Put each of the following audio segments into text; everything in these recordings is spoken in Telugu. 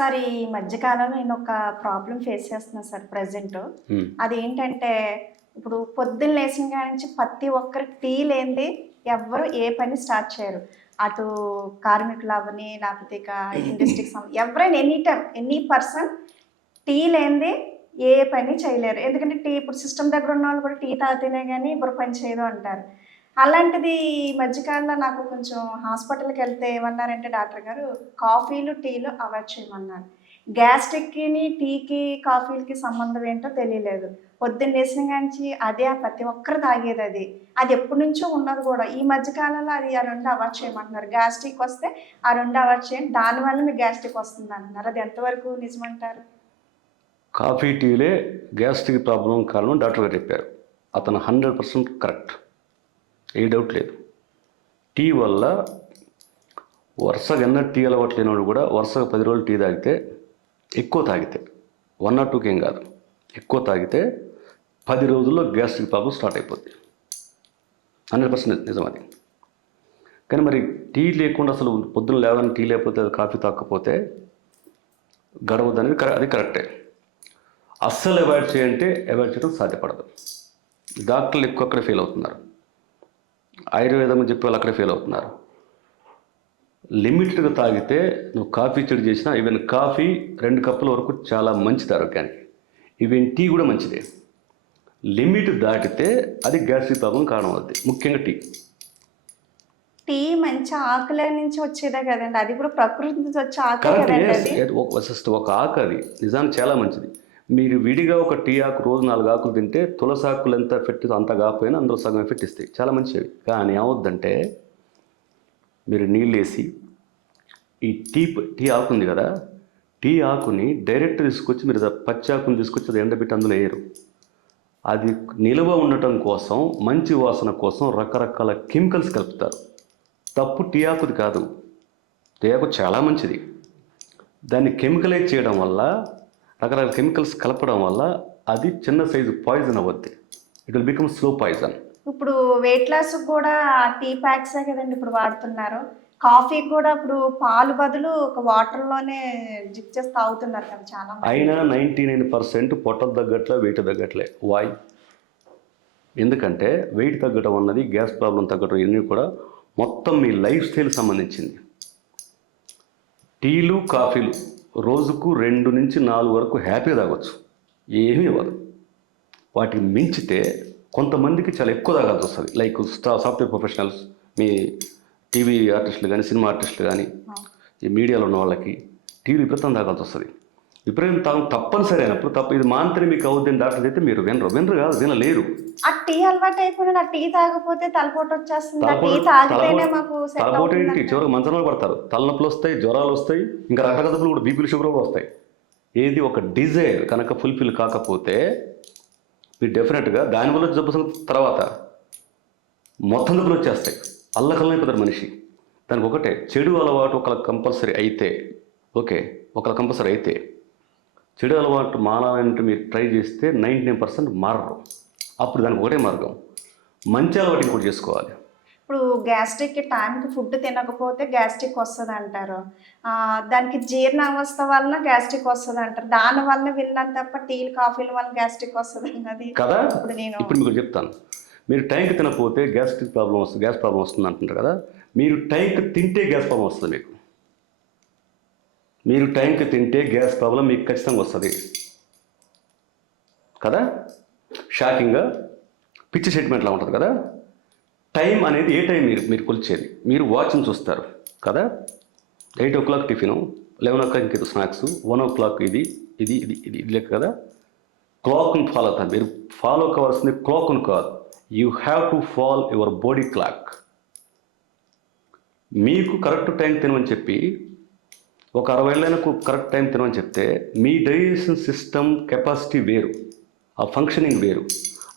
సార్ ఈ మధ్యకాలంలో నేను ఒక ప్రాబ్లం ఫేస్ చేస్తున్నా సార్ ప్రెజెంట్. అదేంటంటే ఇప్పుడు పొద్దున్న లేచిన కాడ నుంచి ప్రతి ఒక్కరికి టీ లేనిది ఎవ్వరు ఏ పని స్టార్ట్ చేయరు. అటు కార్మికులు అవ్వని లేకపోతే ఇక ఇండస్ట్రీకి ఎవరైనా any time any person tea లేనిది ఏ పని చేయలేరు. ఎందుకంటే టీ ఇప్పుడు సిస్టమ్ దగ్గర ఉన్న వాళ్ళు కూడా టీ తాగితేనే కానీ ఇప్పుడు పని చేయదు అంటారు. అలాంటిది ఈ మధ్యకాలంలో నాకు కొంచెం హాస్పిటల్కి వెళ్తే ఏమన్నారంటే డాక్టర్ గారు కాఫీలు టీలు అవాయిడ్ చేయమన్నారు. గ్యాస్ట్రిక్కిని టీకి కాఫీలకి సంబంధం ఏంటో తెలియలేదు. పొద్దున్న లేసిన కాంచి అదే ప్రతి ఒక్కరు తాగేది అది. అది ఎప్పటి నుంచో ఉన్నది కూడా. ఈ మధ్యకాలంలో అది ఆ రెండు అవాయిడ్ చేయమంటున్నారు. గ్యాస్ట్రిక్ వస్తే ఆ రెండు అవాయిడ్ చేయండి, దానివల్ల మీకు గ్యాస్ట్రిక్ వస్తుంది అంటున్నారు. అది ఎంతవరకు నిజమంటారు? కాఫీ టీలే గ్యాస్ట్రిక్ ప్రాబ్లం కారణం డాక్టర్ గారు చెప్పారు. అతను 100% కరెక్ట్, ఏ డౌట్ లేదు. టీ వల్ల వరుసగా టీ అలవాటు లేనివాడు కూడా వరుసగా 10 రోజులు టీ తాగితే, ఎక్కువ తాగితే 1 or 2 ఏం కాదు, ఎక్కువ తాగితే 10 రోజుల్లో గ్యాస్ట్రిక్ ప్రాబ్లం స్టార్ట్ అయిపోద్ది. 100% నిజం అది. కానీ మరి టీ లేకుండా అసలు పొద్దున్న లేవని టీ లేకపోతే కాఫీ తాగకపోతే గడవద్దు అనేది అది కరెక్టే. అస్సలు అవాయిడ్ చేయంటే అవాయిడ్ చేయడం సాధ్యపడదు. డాక్టర్లు ఎక్కువ అక్కడ ఫెయిల్ అవుతున్నారు, ఆయుర్వేదం చెప్పే వాళ్ళు అక్కడే ఫెయిల్ అవుతున్నారు. లిమిటెడ్గా తాగితే నువ్వు కాఫీ చెడు చేసినా, ఈవెన్ కాఫీ 2 కప్పుల వరకు చాలా మంచిది ఆరోగ్యానికి. ఈవెన్ టీ కూడా మంచిదే. లిమిట్ దాటితే అది గ్యాస్ట్రిక్ ప్రాబ్లం కారణం అవుతుంది, ముఖ్యంగా టీ. టీ మంచి ఆకుల నుంచి వచ్చేదే కదండి, అది కూడా ప్రకృతి నుంచి వచ్చే ఆకు కదండి. జస్ట్ ఒక ఆకు, అది నిజానికి చాలా మంచిది. మీరు విడిగా ఒక టీ ఆకు రోజు 4 ఆకులు తింటే తులసి ఆకులు ఎంత ఎఫెక్ట్ అంత కాకపోయినా అందులో సగం ఎఫెక్ట్ ఇస్తాయి, చాలా మంచివి. కానీ ఏమవుద్దంటే మీరు నీళ్ళు వేసి ఈ టీ ఆకు ఉంది కదా, టీ ఆకుని డైరెక్ట్ తీసుకొచ్చి మీరు పచ్చి ఆకుని తీసుకొచ్చి అది ఎండబెట్టి అందులో వేయరు. అది నిల్వ ఉండటం కోసం, మంచి వాసన కోసం రకరకాల కెమికల్స్ కలుపుతారు. తప్పు టీ ఆకుది కాదు, టీ ఆకు చాలా మంచిది. దాన్ని కెమికలైజ్ చేయడం వల్ల, రకరకాల కెమికల్స్ కలపడం వల్ల అది చిన్న సైజు పాయిజన్ అవ్వద్ది. It will become slow poison. ఇప్పుడు వెయిట్ లాస్ కూడా టీ ప్యాక్సే కదండి ఇప్పుడు వాడుతున్నారు. కాఫీ కూడా ఇప్పుడు పాలు బదులు ఒక వాటర్లోనే జిప్ చేసి తాగుతున్నారు కదా చాలా. అయినా 99% పొట్టలు తగ్గట్లే, వెయిట్ తగ్గట్లే. వై? ఎందుకంటే వెయిట్ తగ్గడం అన్నది, గ్యాస్ ప్రాబ్లం తగ్గడం, ఇవన్నీ కూడా మొత్తం మీ లైఫ్ స్టైల్ సంబంధించింది. టీలు కాఫీలు రోజుకు 2 నుంచి 4 వరకు హ్యాపీగా తాగొచ్చు, ఏమీ ఇవ్వదు. వాటికి మించితే కొంతమందికి చాలా ఎక్కువ తాగాల్సి వస్తుంది. లైక్ సాఫ్ట్వేర్ ప్రొఫెషనల్స్, మీ టీవీ ఆర్టిస్టులు కానీ, సినిమా ఆర్టిస్టులు కానీ, ఈ మీడియాలో ఉన్న వాళ్ళకి టీవీ విపరీతం తాగాల్సి వస్తుంది. విపరీతం తాగడం తప్పనిసరి అయినప్పుడు ఇది మాత్రమే మీకు అవుద్దని డాక్టర్ అయితే మీరు వినరు కాదు, వినలేరు. ఆ టీ అలవాటు అయిపోయిన టీ తాగకపోతే తలపోటు వచ్చేస్తుంది. తలపోటు ఏంటి, చివరికి మంచంలో పడతారు, తలనొప్పులు వస్తాయి, జ్వరాలు వస్తాయి, ఇంకా రకరకాల జబ్బులు కూడా, బీపీలు, షుగర్ కూడా వస్తాయి. ఏది ఒక డిజైర్ కనుక ఫుల్ఫిల్ కాకపోతే మీరు డెఫినెట్గా దానివల్ల జబ్బు తర్వాత మొత్తం జబ్బులు వచ్చేస్తాయి. అల్లకల్లం అయిపోతారు మనిషి. దానికి ఒకటే, చెడు అలవాటు ఒకళ్ళకి కంపల్సరీ అయితే, ఒకళ్ళ కంపల్సరీ అయితే, చెడు అలవాటు మానాలంటే మీరు ట్రై చేస్తే 99% మారరు. అప్పుడు దానికి ఒకటే మార్గం, మంచి అలవాటు ఇంకోటి చేసుకోవాలి. ఇప్పుడు గ్యాస్ట్రిక్ టైంకి ఫుడ్ తినకపోతే గ్యాస్ట్రిక్ వస్తుంది అంటారు. దానికి జీర్ణ అవస్థ వలన గ్యాస్ట్రిక్ వస్తుంది అంటారు. దానివల్ల విన్నాను తప్ప టీలు కాఫీల వల్ల గ్యాస్ట్రిక్ వస్తుంది అన్నది కదా. ఇప్పుడు మీకు చెప్తాను, మీరు టైంకి తినకపోతే గ్యాస్ ప్రాబ్లం వస్తుంది అంటుంటారు కదా. మీరు టైంకి తింటే గ్యాస్ ప్రాబ్లం వస్తుంది మీకు. మీరు టైంకి తింటే గ్యాస్ ప్రాబ్లం మీకు ఖచ్చితంగా వస్తుంది కదా. షాకింగ్గా పిచ్చి స్టేట్మెంట్లా ఉంటుంది కదా. టైం అనేది ఏ టైం మీరు కొలిచేది, మీరు వాచ్ని చూస్తారు కదా. 8 o'clock టిఫిను, 11 o'clock ఇది స్నాక్స్, 1 o'clock ఇది ఇది ఇది ఇది ఇది లెక్క కదా. క్లాక్ని ఫాలో అవుతారు. మీరు ఫాలో కావాల్సింది క్లాక్ను కాదు, you have to follow your body clock. మీకు కరెక్ట్ టైం తినమని చెప్పి, ఒక 60 ఏళ్ళకు కరెక్ట్ టైం తినమని చెప్తే, మీ డైజెషన్ సిస్టమ్ కెపాసిటీ వేరు, ఆ ఫంక్షనింగ్ వేరు.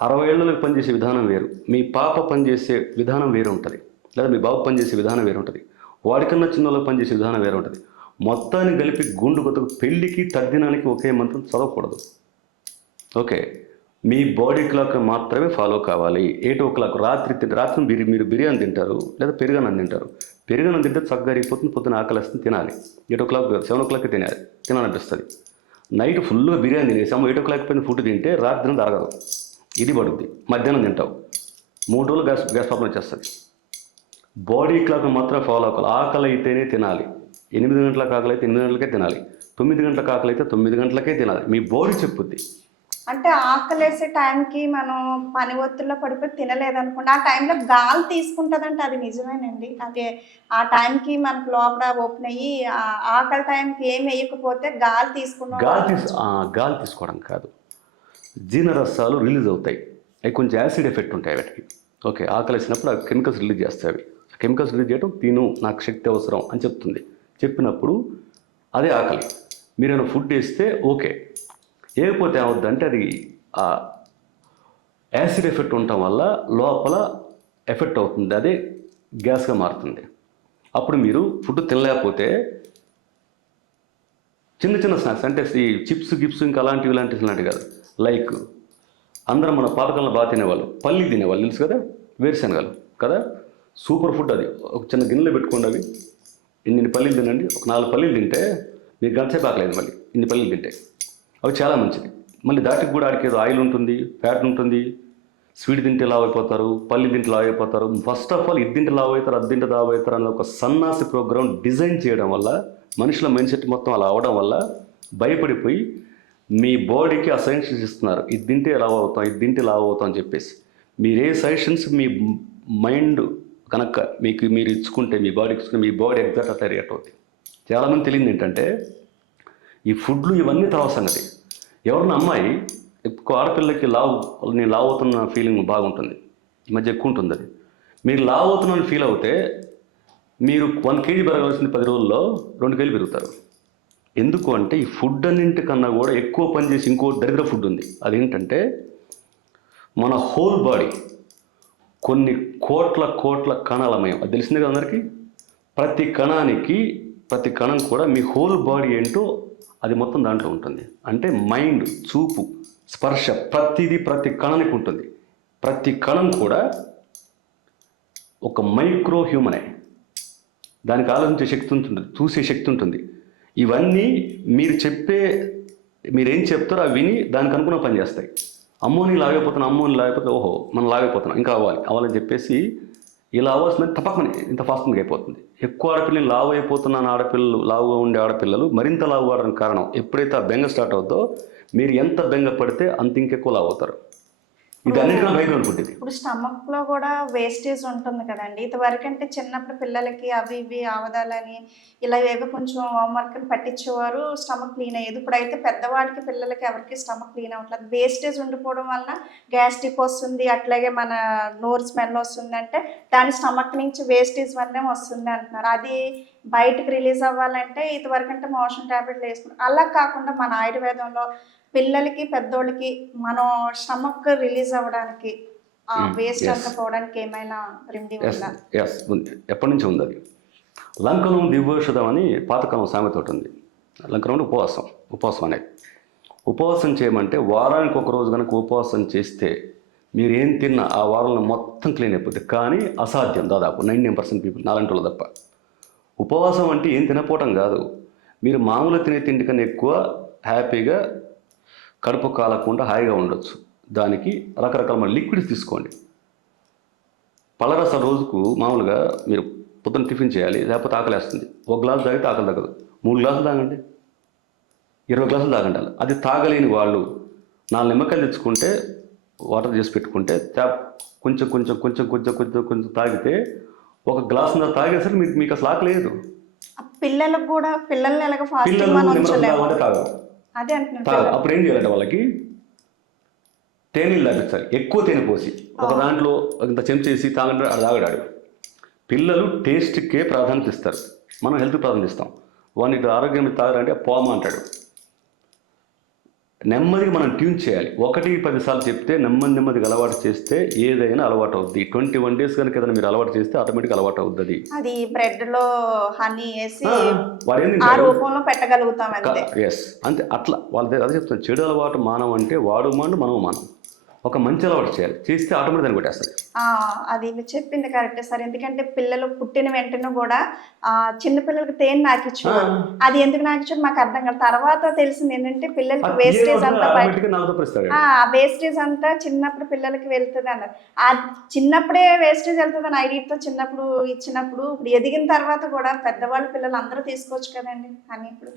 60 ఏళ్ళకి పనిచేసే విధానం వేరు, మీ పాప పనిచేసే విధానం వేరు ఉంటుంది, లేదా మీ బాబు పనిచేసే విధానం వేరు ఉంటుంది, వాడికన్నా చిన్నోళ్ళకి పనిచేసే విధానం వేరు ఉంటుంది. మొత్తాన్ని కలిపి గుండు కొత్తకు పెళ్ళికి తద్దినానికి ఒకే మంత్రం చదవకూడదు. మీ బాడీ క్లాక్ మాత్రమే ఫాలో కావాలి. 8 o'clock రాత్రి మీరు బిర్యానీ తింటారు, లేదా పెరుగన్నం తింటారు. పెరుగన్నం తింటే చక్కగా అయిపోతుంది, పొద్దున ఆకలిస్తుంది, తినాలి. 8 o'clock 7 o'clock తినాలి. తినాలనిపిస్తుంది. నైట్ ఫుల్గా బిర్యానీ తినేసాము, 8 o'clock పైన ఫుడ్ తింటే రాత్రి తినది అరగదు, ఇది పడుద్ది. మధ్యాహ్నం తింటావు, 3 రోజులు గ్యాస్ ప్రాబ్లం వచ్చేస్తుంది. బాడీ క్లాక్ మాత్రం ఫాలో అవ్వాలి. ఆకలి అయితేనే తినాలి. 8 గంటలకు ఆకలి అయితే 8 గంటలకే తినాలి. 9 గంటలకు ఆకలి అయితే 9 గంటలకే తినాలి. మీ బాడీ చెప్పుద్ది. అంటే ఆకలేసే టైంకి మనం పని ఒత్తిడిలో పడిపోయి తినలేదనుకోండి, ఆ టైంలో గాలి తీసుకుంటుందంటే అది నిజమేనండి. అదే ఆ టైంకి మనకు లోపల ఓపెన్ అయ్యి ఆకలి టైంకి ఏం వేయకపోతే గాలి గాలి తీసుకోవడం కాదు, జీర్ణరసాలు రిలీజ్ అవుతాయి. అవి కొంచెం యాసిడ్ ఎఫెక్ట్ ఉంటాయి వాటికి. ఓకే, ఆకలి వేసినప్పుడు ఆ కెమికల్స్ రిలీజ్ చేస్తాయి. అవి కెమికల్స్ రిలీజ్ చేయడం తిను, నాకు శక్తి అవసరం అని చెప్తుంది. చెప్పినప్పుడు అదే ఆకలి. మీరైనా ఫుడ్ వేస్తే ఓకే, ఏకపోతే ఏమవుద్దంటే అది ఆ యాసిడ్ ఎఫెక్ట్ ఉండటం వల్ల లోపల ఎఫెక్ట్ అవుతుంది, అదే గ్యాస్గా మారుతుంది. అప్పుడు మీరు ఫుడ్ తినలేకపోతే చిన్న చిన్న స్నాక్స్ అంటే ఈ చిప్స్ గిప్స్ ఇంకా ఇలాంటివి కాదు. లైక్ అందరం మన పాతకాలంలో బాగా తినేవాళ్ళు, పల్లి తినేవాళ్ళు తెలుసు కదా, వేరుశనగలు కదా, సూపర్ ఫుడ్. అది ఒక చిన్న గిన్నెలో పెట్టుకోండి, అవి ఇన్ని పల్లీలు తినండి. ఒక 4 పల్లీలు తింటే మీకు గంటసేపు ఆకలేదు. మళ్ళీ ఇన్ని పల్లీలు తింటే అవి చాలా మంచిది. మళ్ళీ దాటికి కూడా ఆడికేదో ఆయిల్ ఉంటుంది, ఫ్యాట్ ఉంటుంది. స్వీట్ తింటే లావు అయిపోతారు, పల్లి తింటే లావు అయిపోతారు. ఫస్ట్ ఆఫ్ ఆల్ ఇది తింటే లావు అవుతారు, అది తింటే లావు అవుతారు అనే ఒక సన్నాసి ప్రోగ్రామ్ డిజైన్ చేయడం వల్ల, మనుషుల మైండ్ సెట్ మొత్తం అలా అవడం వల్ల భయపడిపోయి మీ బాడీకి ఆ సజెషన్స్ ఇస్తున్నారు, ఇది తింటే లావు అవుతాం, ఇది తింటే లావు అవుతాం అని చెప్పేసి. మీరే సజెషన్స్ మీ మైండ్ కనుక మీరు ఇచ్చుకుంటే, మీ బాడీకి ఇచ్చుకుంటే, మీ బాడీ ఎగ్జాక్ట్ అట్లా రియాక్ట్ అవుతుంది. చాలామంది తెలియదు ఏంటంటే ఈ ఫుడ్లు ఇవన్నీ తర్వాత సంగతి. ఎవరన్నా అమ్మాయి ఎక్కువ ఆడపిల్లకి నేను లావు అవుతున్న ఫీలింగ్ బాగుంటుంది, ఈ మధ్య ఎక్కువ ఉంటుంది. అది మీరు లావు అవుతున్నాను ఫీల్ అవుతే మీరు 1 kg పెరగాల్సింది 10 రోజుల్లో 2 kg పెరుగుతారు. ఎందుకు అంటే ఈ ఫుడ్ అన్నింటికన్నా కూడా ఎక్కువ పనిచేసి ఇంకో దరిద్ర ఫుడ్ ఉంది. అదేంటంటే మన హోల్ బాడీ కొన్ని కోట్ల కణాలమయం. అది తెలిసిందే కదా అందరికీ. ప్రతి కణం కూడా మీ హోల్ బాడీ ఏంటో అది మొత్తం దాంట్లో ఉంటుంది. అంటే మైండ్, చూపు, స్పర్శ, ప్రతి కణానికి ఉంటుంది. ప్రతి కణం కూడా ఒక మైక్రో హ్యూమనే. దానికి ఆలోచించే శక్తి ఉంటుంది, చూసే శక్తి ఉంటుంది. ఇవన్నీ మీరేం చెప్తారో అవి విని దానికి అనుకున్న పని చేస్తాయి. అమ్మోని లాగైపోతే ఓహో మనం లాగైపోతున్నాం, ఇంకా అవ్వాలని చెప్పేసి ఇలా అవ్వాల్సిందని తప్పకని ఇంత ఫాస్ట్గా అయిపోతుంది. ఎక్కువ ఆడపిల్లలు లావుగా ఉండే ఆడపిల్లలు మరింత లావు అవడానికి కారణం, ఎప్పుడైతే ఆ బెంగ స్టార్ట్ అవుతుందో మీరు ఎంత బెంగ పడితే అంత ఇంకెక్కువ లావు అవుతారు. ఇది అన్నిటికన్నా భయం అనుకుంటుంది. ఇప్పుడు స్టమక్ లో కూడా వేస్టేజ్ ఉంటుంది కదండి. ఇదివరకు అంటే చిన్నప్పుడు పిల్లలకి అవి ఇవి ఆవదాలని ఇలా ఏవో కొంచెం హోంవర్క్ పట్టించేవారు, స్టమక్ క్లీన్ అయ్యేది. ఇప్పుడైతే పెద్దవాడికి పిల్లలకి ఎవరికి స్టమక్ క్లీన్ అవ్వట్లేదు. వేస్టేజ్ ఉండిపోవడం వలన గ్యాస్ట్రిక్ వస్తుంది, అట్లాగే మన నోరు స్మెల్ వస్తుంది. అంటే దాని స్టమక్ నుంచి వేస్టేజ్ వల్లనే వస్తుంది అంటున్నారు. అది బయటకు రిలీజ్ అవ్వాలంటే ఇదివరకు అంటే మోషన్ ట్యాబ్లెట్లు వేసుకుంటాం. అలా కాకుండా మన ఆయుర్వేదంలో పిల్లలకి పెద్దోళ్ళకి మనం స్టమక్ రిలీజ్ అవ్వడానికి ఆ వేస్ట్ అంతా పోవడానికి ఏమైనా రెమెడీ ఉందా? ఉంది. ఎప్పటి నుంచి ఉంది అది. లంకనం దివ్యోషధం అని పాతకాలం సామెత ఒకటి ఉంది. లంకనం ఉపవాసం అనేది. ఉపవాసం చేయమంటే వారానికి ఒక రోజు కనుక ఉపవాసం చేస్తే మీరు ఏం తిన్నా ఆ వారంలో మొత్తం క్లీన్ అయిపోతుంది. కానీ అసాధ్యం దాదాపు 99% పీపుల్, నాలాంటి వాళ్ళు తప్ప. ఉపవాసం అంటే ఏం తినపోవటం కాదు, మీరు మామూలు తినే తిండి కన్నా ఎక్కువ హ్యాపీగా కడుపు కాలకుండా హాయిగా ఉండొచ్చు. దానికి రకరకాల లిక్విడ్స్ తీసుకోండి. పళ్ళరసం రోజుకు మామూలుగా మీరు పొద్దున్న టిఫిన్ చేయాలి, లేకపోతే ఆకలేస్తుంది. 1 గ్లాసు తాగితే ఆకలి తగ్గదు, 3 గ్లాసులు తాగండి, 20 గ్లాసులు తాగండి. అది తాగలేని వాళ్ళు 4 నిమ్మకాయలు తెచ్చుకుంటే వాటర్ చేసి పెట్టుకుంటే కొంచెం తాగితే 1 గ్లాసు తాగేసరికి మీకు అసలు ఆకలేదు. పిల్లలకు కూడా పిల్లల్ని ఎలాగ ఫాస్టింగ్ తాగరు. అదే అంటున్నారు. అప్పుడు ఏం చేయాలంటే వాళ్ళకి తేనీళ్ళు తాగించాలి, ఎక్కువ తేనె పోసి. ఒక దాంట్లో ఇంత చెంచేసి తాగండి, అది తాగడాడు. పిల్లలు టేస్ట్కే ప్రాధాన్యత ఇస్తారు, మనం హెల్త్ ప్రాధాన్యత ఇస్తాం. వానికి ఆరోగ్యం తాగరంటే పోమ అంటాడు. నెమ్మదిగా మనం ట్యూన్ చేయాలి. 1-10 సార్లు చెప్తే నెమ్మదిగా అలవాటు చేస్తే ఏదైనా అలవాటు అవుద్ది. 21 days కనుక ఏదైనా మీరు అలవాటు చేస్తే ఆటోమేటిక్గా అలవాటు అవుద్ది. అది బ్రెడ్ లో హనీ వేసి ఆ రూపంలో పెట్టగలుగుతాం అంతే. ఎస్ అంతే. అట్లా వాళ్ళ అదే చెప్తాను, చెడు అలవాటు మానం అంటే వాడు మాండు మనము మానం. ఒక మంచి అలవాటు చేయాలి, చేస్తే ఆటోమేటిక్ దాన్ని కొట్టేస్తుంది. అది మీరు చెప్పింది కరెక్టే సార్. ఎందుకంటే పిల్లలు పుట్టిన వెంటనే కూడా చిన్న పిల్లలకి తేనె నాకిచ్చేవారు. అది ఎందుకు నాకిచ్చారు మాకు అర్థం కాదు. తర్వాత తెలిసింది ఏంటంటే పిల్లలకి వేస్టేజ్ అంతా వేస్టేజ్ అంతా చిన్నప్పుడు పిల్లలకి వెళ్తుంది అన్నారు. ఆ చిన్నప్పుడే వేస్టేజ్ వెళ్తుంది అని ఐడియాతో చిన్నప్పుడు ఇచ్చినప్పుడు ఇప్పుడు ఎదిగిన తర్వాత కూడా పెద్దవాళ్ళు పిల్లలు అందరూ తీసుకోవచ్చు కదండి. కానీ ఇప్పుడు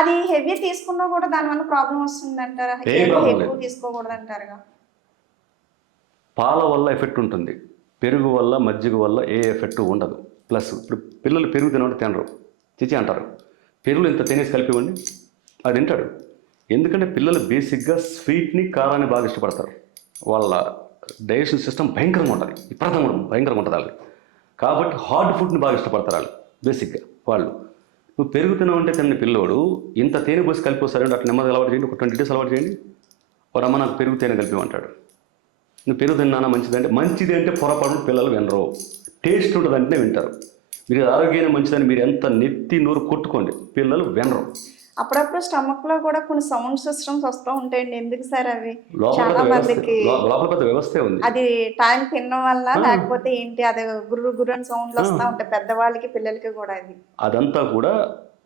అది హెవీ తీసుకున్నా కూడా దానివల్ల ప్రాబ్లం వస్తుంది అంటారా? ఎక్కువ తీసుకోకూడదు అంటారుగా. పాల వల్ల ఎఫెక్ట్ ఉంటుంది, పెరుగు వల్ల మజ్జిగ వల్ల ఏ ఎఫెక్ట్ ఉండదు. ప్లస్ ఇప్పుడు పిల్లలు పెరుగు తినడం తినరు, చిచి అంటారు. పెరుగులు ఇంత తినేసి కలిపివ్వండి, అది తింటాడు. ఎందుకంటే పిల్లలు బేసిక్గా స్వీట్ని కారాన్ని బాగా ఇష్టపడతారు. వాళ్ళ డైజెషన్ సిస్టమ్ భయంకరంగా ఉంటుంది, విపరీతంగా భయంకరంగా ఉంటుంది వాళ్ళకి. కాబట్టి హార్డ్ ఫుడ్ని బాగా ఇష్టపడతారు వాళ్ళు బేసిక్గా. వాళ్ళు నువ్వు పెరుగు తినవంటే తిన్న పిల్లోడు ఇంత తేనె పోసి కలిపిస్తారంటే అట్లా నెమ్మది అలవాటు చేయండి, ఒక 20 days అలవాటు చేయండి. వాడు అమ్మ నాకు పెరుగు తేనె కలిపిమంటాడు. నువ్వు పెరుగు తిన్నానా మంచిది అంటే పొరపాటు పిల్లలు వినరు. టేస్ట్ ఉంటుందంటే వింటారు. మీరు ఆరోగ్యాన్ని మంచిదని మీరు ఎంత నెత్తి నోరు కొట్టుకోండి, పిల్లలు వినరు. అప్పుడప్పుడు స్టమక్ లో కూడా కొన్ని సౌండ్ సిస్టమ్స్ వస్తూ ఉంటాయండి. ఎందుకు సార్ అవి? చాలా మందికి లోపల పెద్ద వ్యవస్థే ఉంది. అది టైం తినడం వల్ల లేకపోతే ఏంటి, అది గుర్రు గుర్రు అని సౌండ్లు వస్తూ ఉంటాయి పెద్దవాళ్ళకి పిల్లలకి కూడా. అదంతా కూడా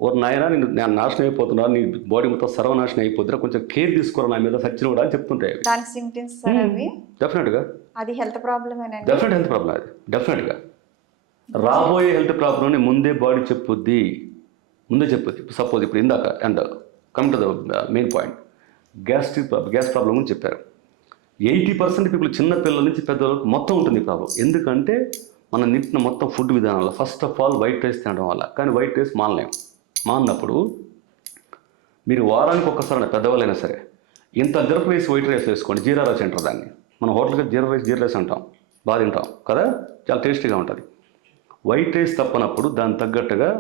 ఒక నాయన నేను నాశనం అయిపోతున్నా, నీ బాడీ మొత్తం సర్వనాశనం అయిపోతున్నా, కొంచెం కేర్ తీసుకోరా నా మీద సచ్చిన కూడా అని చెప్తుంటాయి. దానికి సింప్టమ్స్ సార్ అవి? డెఫినెట్గా అది హెల్త్ ప్రాబ్లమేనండి. Definite health problem. అది డెఫినెట్గా రాబోయే హెల్త్ ప్రాబ్లమ్ని ముందే బాడీ చెప్పుద్ది. సపోజ్ ఇప్పుడు ఇందాక and come to the main point, gas problem అని చెప్పారు. 80% పీపుల్ చిన్న పిల్లల నుంచి పెద్దవాళ్ళకి మొత్తం ఉంటుంది ఈ ప్రాబ్లం. ఎందుకంటే మనం నింపిన మొత్తం ఫుడ్ విధానంలో first of all white rice తినడం వల్ల. కానీ వైట్ రైస్ మానప్పుడు మీరు వారానికి ఒక్కసారి పెద్దవాళ్ళైనా సరే ఇంత జరపు రైస్ వైట్ రైస్ వేసుకోండి. జీరా రైస్ అంటారు దాన్ని. మన హోటల్కి జీరా రైస్ అంటాం, బాగా తింటాం కదా, చాలా టేస్టీగా ఉంటుంది. వైట్ రైస్ తప్పనప్పుడు దాన్ని తగ్గట్టుగా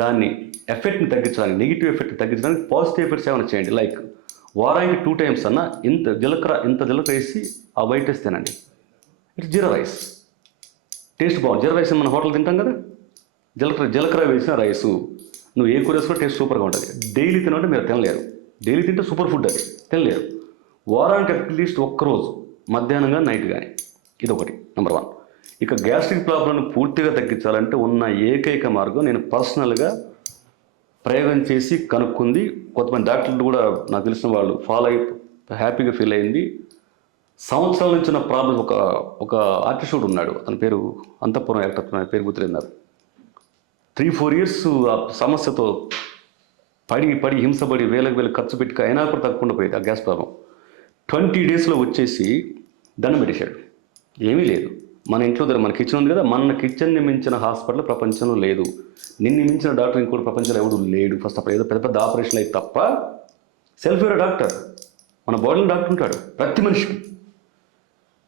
దాన్ని ఎఫెక్ట్ని తగ్గించడానికి, నెగిటివ్ ఎఫెక్ట్ని తగ్గించడానికి పాజిటివ్ ఎఫెక్ట్స్ ఏమైనా చేయండి. లైక్ వారానికి 2 times అన్నా ఇంత జీలకర్ర వేసి ఆ వైట్ రైస్ తినండి. ఇట్స్ జీరా రైస్, టేస్ట్ బాగుంది. జీరా రైస్ మన హోటల్ తింటాం కదా, జీలకర్ర వేసిన రైసు. నువ్వు ఏ కూర వేసుకున్నా టేస్ట్ సూపర్గా ఉంటుంది. డైలీ తినంటే మీరు తినలేరు. డైలీ తింటే సూపర్ ఫుడ్ అది, తినలేరు. వారానికి అట్లీస్ట్ ఒక్కరోజు మధ్యాహ్నం కానీ నైట్ కానీ, ఇదొకటి నెంబర్ 1. ఇక గ్యాస్ట్రిక్ ప్రాబ్లంను పూర్తిగా తగ్గించాలంటే ఉన్న ఏకైక మార్గం నేను పర్సనల్గా ప్రయోగం చేసి కనుక్కుంది. కొంతమంది డాక్టర్లు కూడా నాకు తెలిసిన వాళ్ళు ఫాలో అయి హ్యాపీగా ఫీల్ అయింది. సంవత్సరాల నుంచి నా ప్రాబ్లం ఒక ఆర్టిస్టుడు ఉన్నాడు, అతని పేరు అంతఃపురం యాక్టర్, పేరు గుర్తులేదు నాకు. 3-4 years ఆ సమస్యతో పడి హింసపడి వేలకు ఖర్చు పెట్టి అయినా కూడా తగ్గకుండా పోయేది ఆ గ్యాస్ ప్రాబ్లం. 20 daysలో వచ్చేసి దండం పెట్టేశాడు. ఏమీ లేదు, మన ఇంట్లో మన కిచెన్ ఉంది కదా, మన కిచెన్ని మించిన హాస్పిటల్ ప్రపంచంలో లేదు. నిన్ను మించిన డాక్టర్ ఇంకోటి ప్రపంచంలో ఎవడు లేడు. ఫస్ట్ అప్పుడు ఏదో పెద్ద ఆపరేషన్లు అయితే తప్ప సెల్ఫ్ వేరే డాక్టర్ మన బాడీలో డాక్టర్ ఉంటాడు ప్రతి మనిషికి.